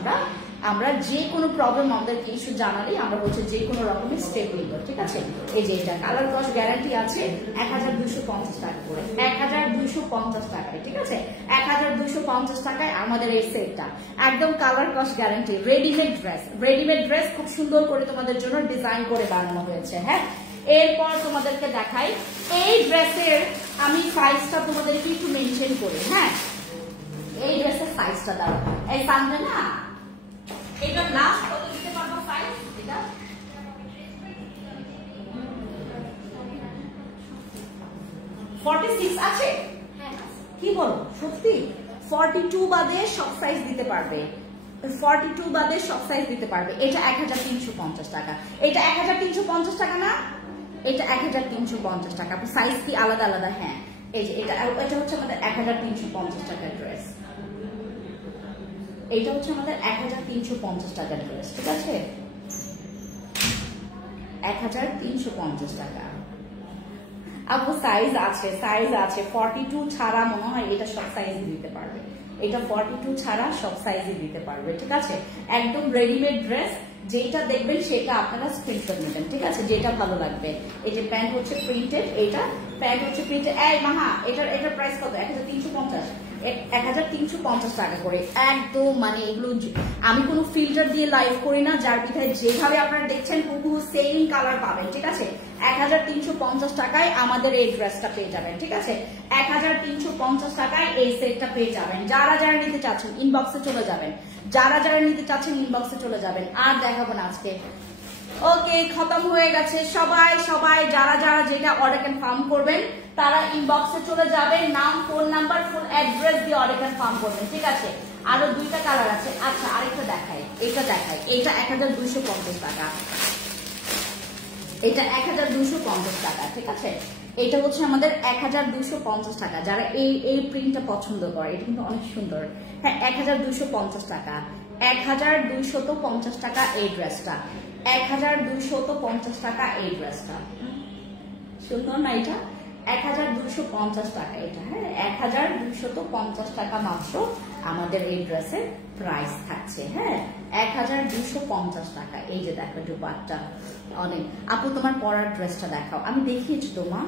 আমরা যে কোনো প্রবলেম আমাদেরকে ইস্যু জানালেই আমরা হচ্ছে যে কোনো রকমের স্টেপ নিব, ঠিক আছে? এই যে এটা কালার কস্ট গ্যারান্টি আছে 1250 টাকা করে, 1250 টাকায়, ঠিক আছে? 1250 টাকায় আমাদের এই সেটটা একদম colour cost guarantee. Readymade dress, readymade dress খুব সুন্দর করে তোমাদের জন্য ডিজাইন করে বানানো হয়েছে। হ্যাঁ, এরপর তোমাদেরকে দেখাই এই ড্রেসের, আমি সাইজটা তোমাদেরকে একটু মেনশন করি। হ্যাঁ, এই ড্রেসের সাইজটা দাও। এই সামনে না, এটা লাস্ট কত দিতে পারবো সাইজ? এটা 46 আছে। কি বলো সত্যি? 42 বাদে সব সাইজ দিতে পারবে, 42 বাদে সব সাইজ দিতে পারবে। এটা 1350 টাকা, এটা 1350 টাকা না, এটা 1350 টাকা। সাইজ কি আলাদা আলাদা? হ্যাঁ, এই যে এটা হচ্ছে আমাদের 1350 টাকার ড্রেস। এটা হচ্ছে আমাদের 1350 টাকার ড্রেস, ঠিক আছে? 1350 টাকা। আপু সাইজ আছে, 42 ছাড়া মনে হয় এটা সব সাইজ দিতে পারবে, এটা 42 ছাড়া সব সাইজে দিতে পারবে, ঠিক আছে? একদম রেডিমেড ড্রেস, যেটা দেখবেন সেটা আপনারা স্ক্রিনশট নেবেন, ঠিক আছে? যেটা ভালো লাগবে। এই যে প্যান্ট হচ্ছে প্রিন্টেড, এইটা প্যান্ট হচ্ছে প্রিন্টেড। এই মাহা, এটার প্রাইস কত? 1350, 1350 টাকা করে। একদম মানে এগুলো আমি কোনো ফিল্টার দিয়ে লাইভ করি না, যার পিঠায় যেভাবে আপনারা দেখছেন হুবহু সেম কালার পাবেন, ঠিক আছে? 1350 টাকায় আমাদের এই ড্রেসটা পেয়ে যাবেন, ঠিক আছে? 1350 টাকায় এই সেটটা পেয়ে যাবেন। যারা যারা নিতে চাচ্ছেন ইনবক্সে চলে যাবেন, যারা যারা নিতে চাচ্ছেন ইনবক্সে চলে যাবেন। আর দেখাবো না আজকে, ওকে খতম হয়ে গেছে। সবাই যারা যারা যেটা অর্ডার কনফার্ম করবেন তারা ইনবক্সে চলে যাবেন, নাম, ফোন নাম্বার, ফুল অ্যাড্রেস দিয়ে অর্ডার কনফার্ম করবেন, ঠিক আছে? আরো 2টা কালার আছে। আচ্ছা আরেকটা দেখাই, এটা 1250 টাকা, এটা 1250 টাকা, ঠিক আছে? এটা হচ্ছে আমাদের 1250 টাকা। যারা এই প্রিন্টটা পছন্দ করে, এটা কিন্তু অনেক সুন্দর। হ্যাঁ, 1250 টাকা, 1250 টাকা এই ড্রেসটা, 1250 টাকা এই ড্রেসটা। সুন্দর না এটা? 1250 টাকা এটা, হ্যাঁ 1250 টাকা মাত্র আমাদের এই ড্রেসের প্রাইস থাকছে, হ্যাঁ 1250 টাকা। এই যে দেখো দুপাট্টা অনেক। আপু তোমার পরার ড্রেসটা দেখাও। আমি দেখিয়েছি তো মা,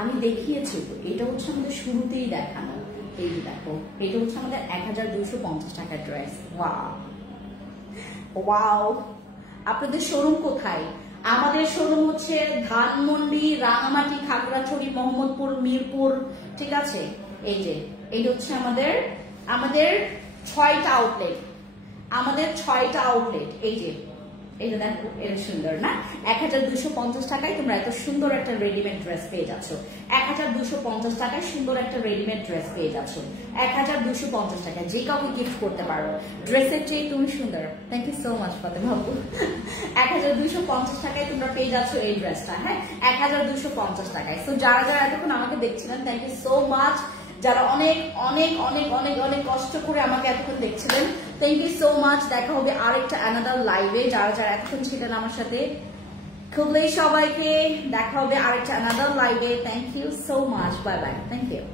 আমি দেখিয়েছি তো, এটা হচ্ছে আমাদের শুরুতেই দেখানো। এই যে দেখো, এটা হচ্ছে আমাদের 1250 টাকার ড্রেস। Wow wow. আপনাদের শোরুম কোথায়? আমাদের শোরুম হচ্ছে ধানমন্ডি, রাঙামাটি, খাগড়াছড়ি, মোহাম্মদপুর, মিরপুর, ঠিক আছে? এই যে এইটা হচ্ছে আমাদের 6টা আউটলেট, আমাদের 6টা আউটলেট। এই যে এটা দেখো, এটা সুন্দর না? 1250 টাকায় তোমরা এত সুন্দর একটা রেডিমেড ড্রেস পেয়ে যাচ্ছ। 1250 টাকায় সুন্দর একটা রেডিমেড ড্রেস পেয়ে যাচ্ছ। 1250 টাকায় যে কাউকে গিফট করতে পারো। ড্রেসের চেয়ে তুমি সুন্দর। Thank you so much Fatema আপু। 1250 টাকায় তোমরা পেয়ে যাচ্ছ এই ড্রেসটা, হ্যাঁ 1250 টাকায়। তো যারা যারা এতক্ষণ আমাকে দেখছিলেন, থ্যাংক ইউ সো মাচ। যারা অনেক অনেক অনেক অনেক অনেক কষ্ট করে আমাকে এতক্ষণ দেখছিলেন, থ্যাংক ইউ সো মাচ। দেখা হবে আরেকটা অ্যানাদার লাইভে। যারা যারা এতক্ষণ ছিলেন আমার সাথে, খুবই সবাইকে দেখা হবে আরেকটা অ্যানাদার লাইভে। Thank you so much, bye bye, thank you.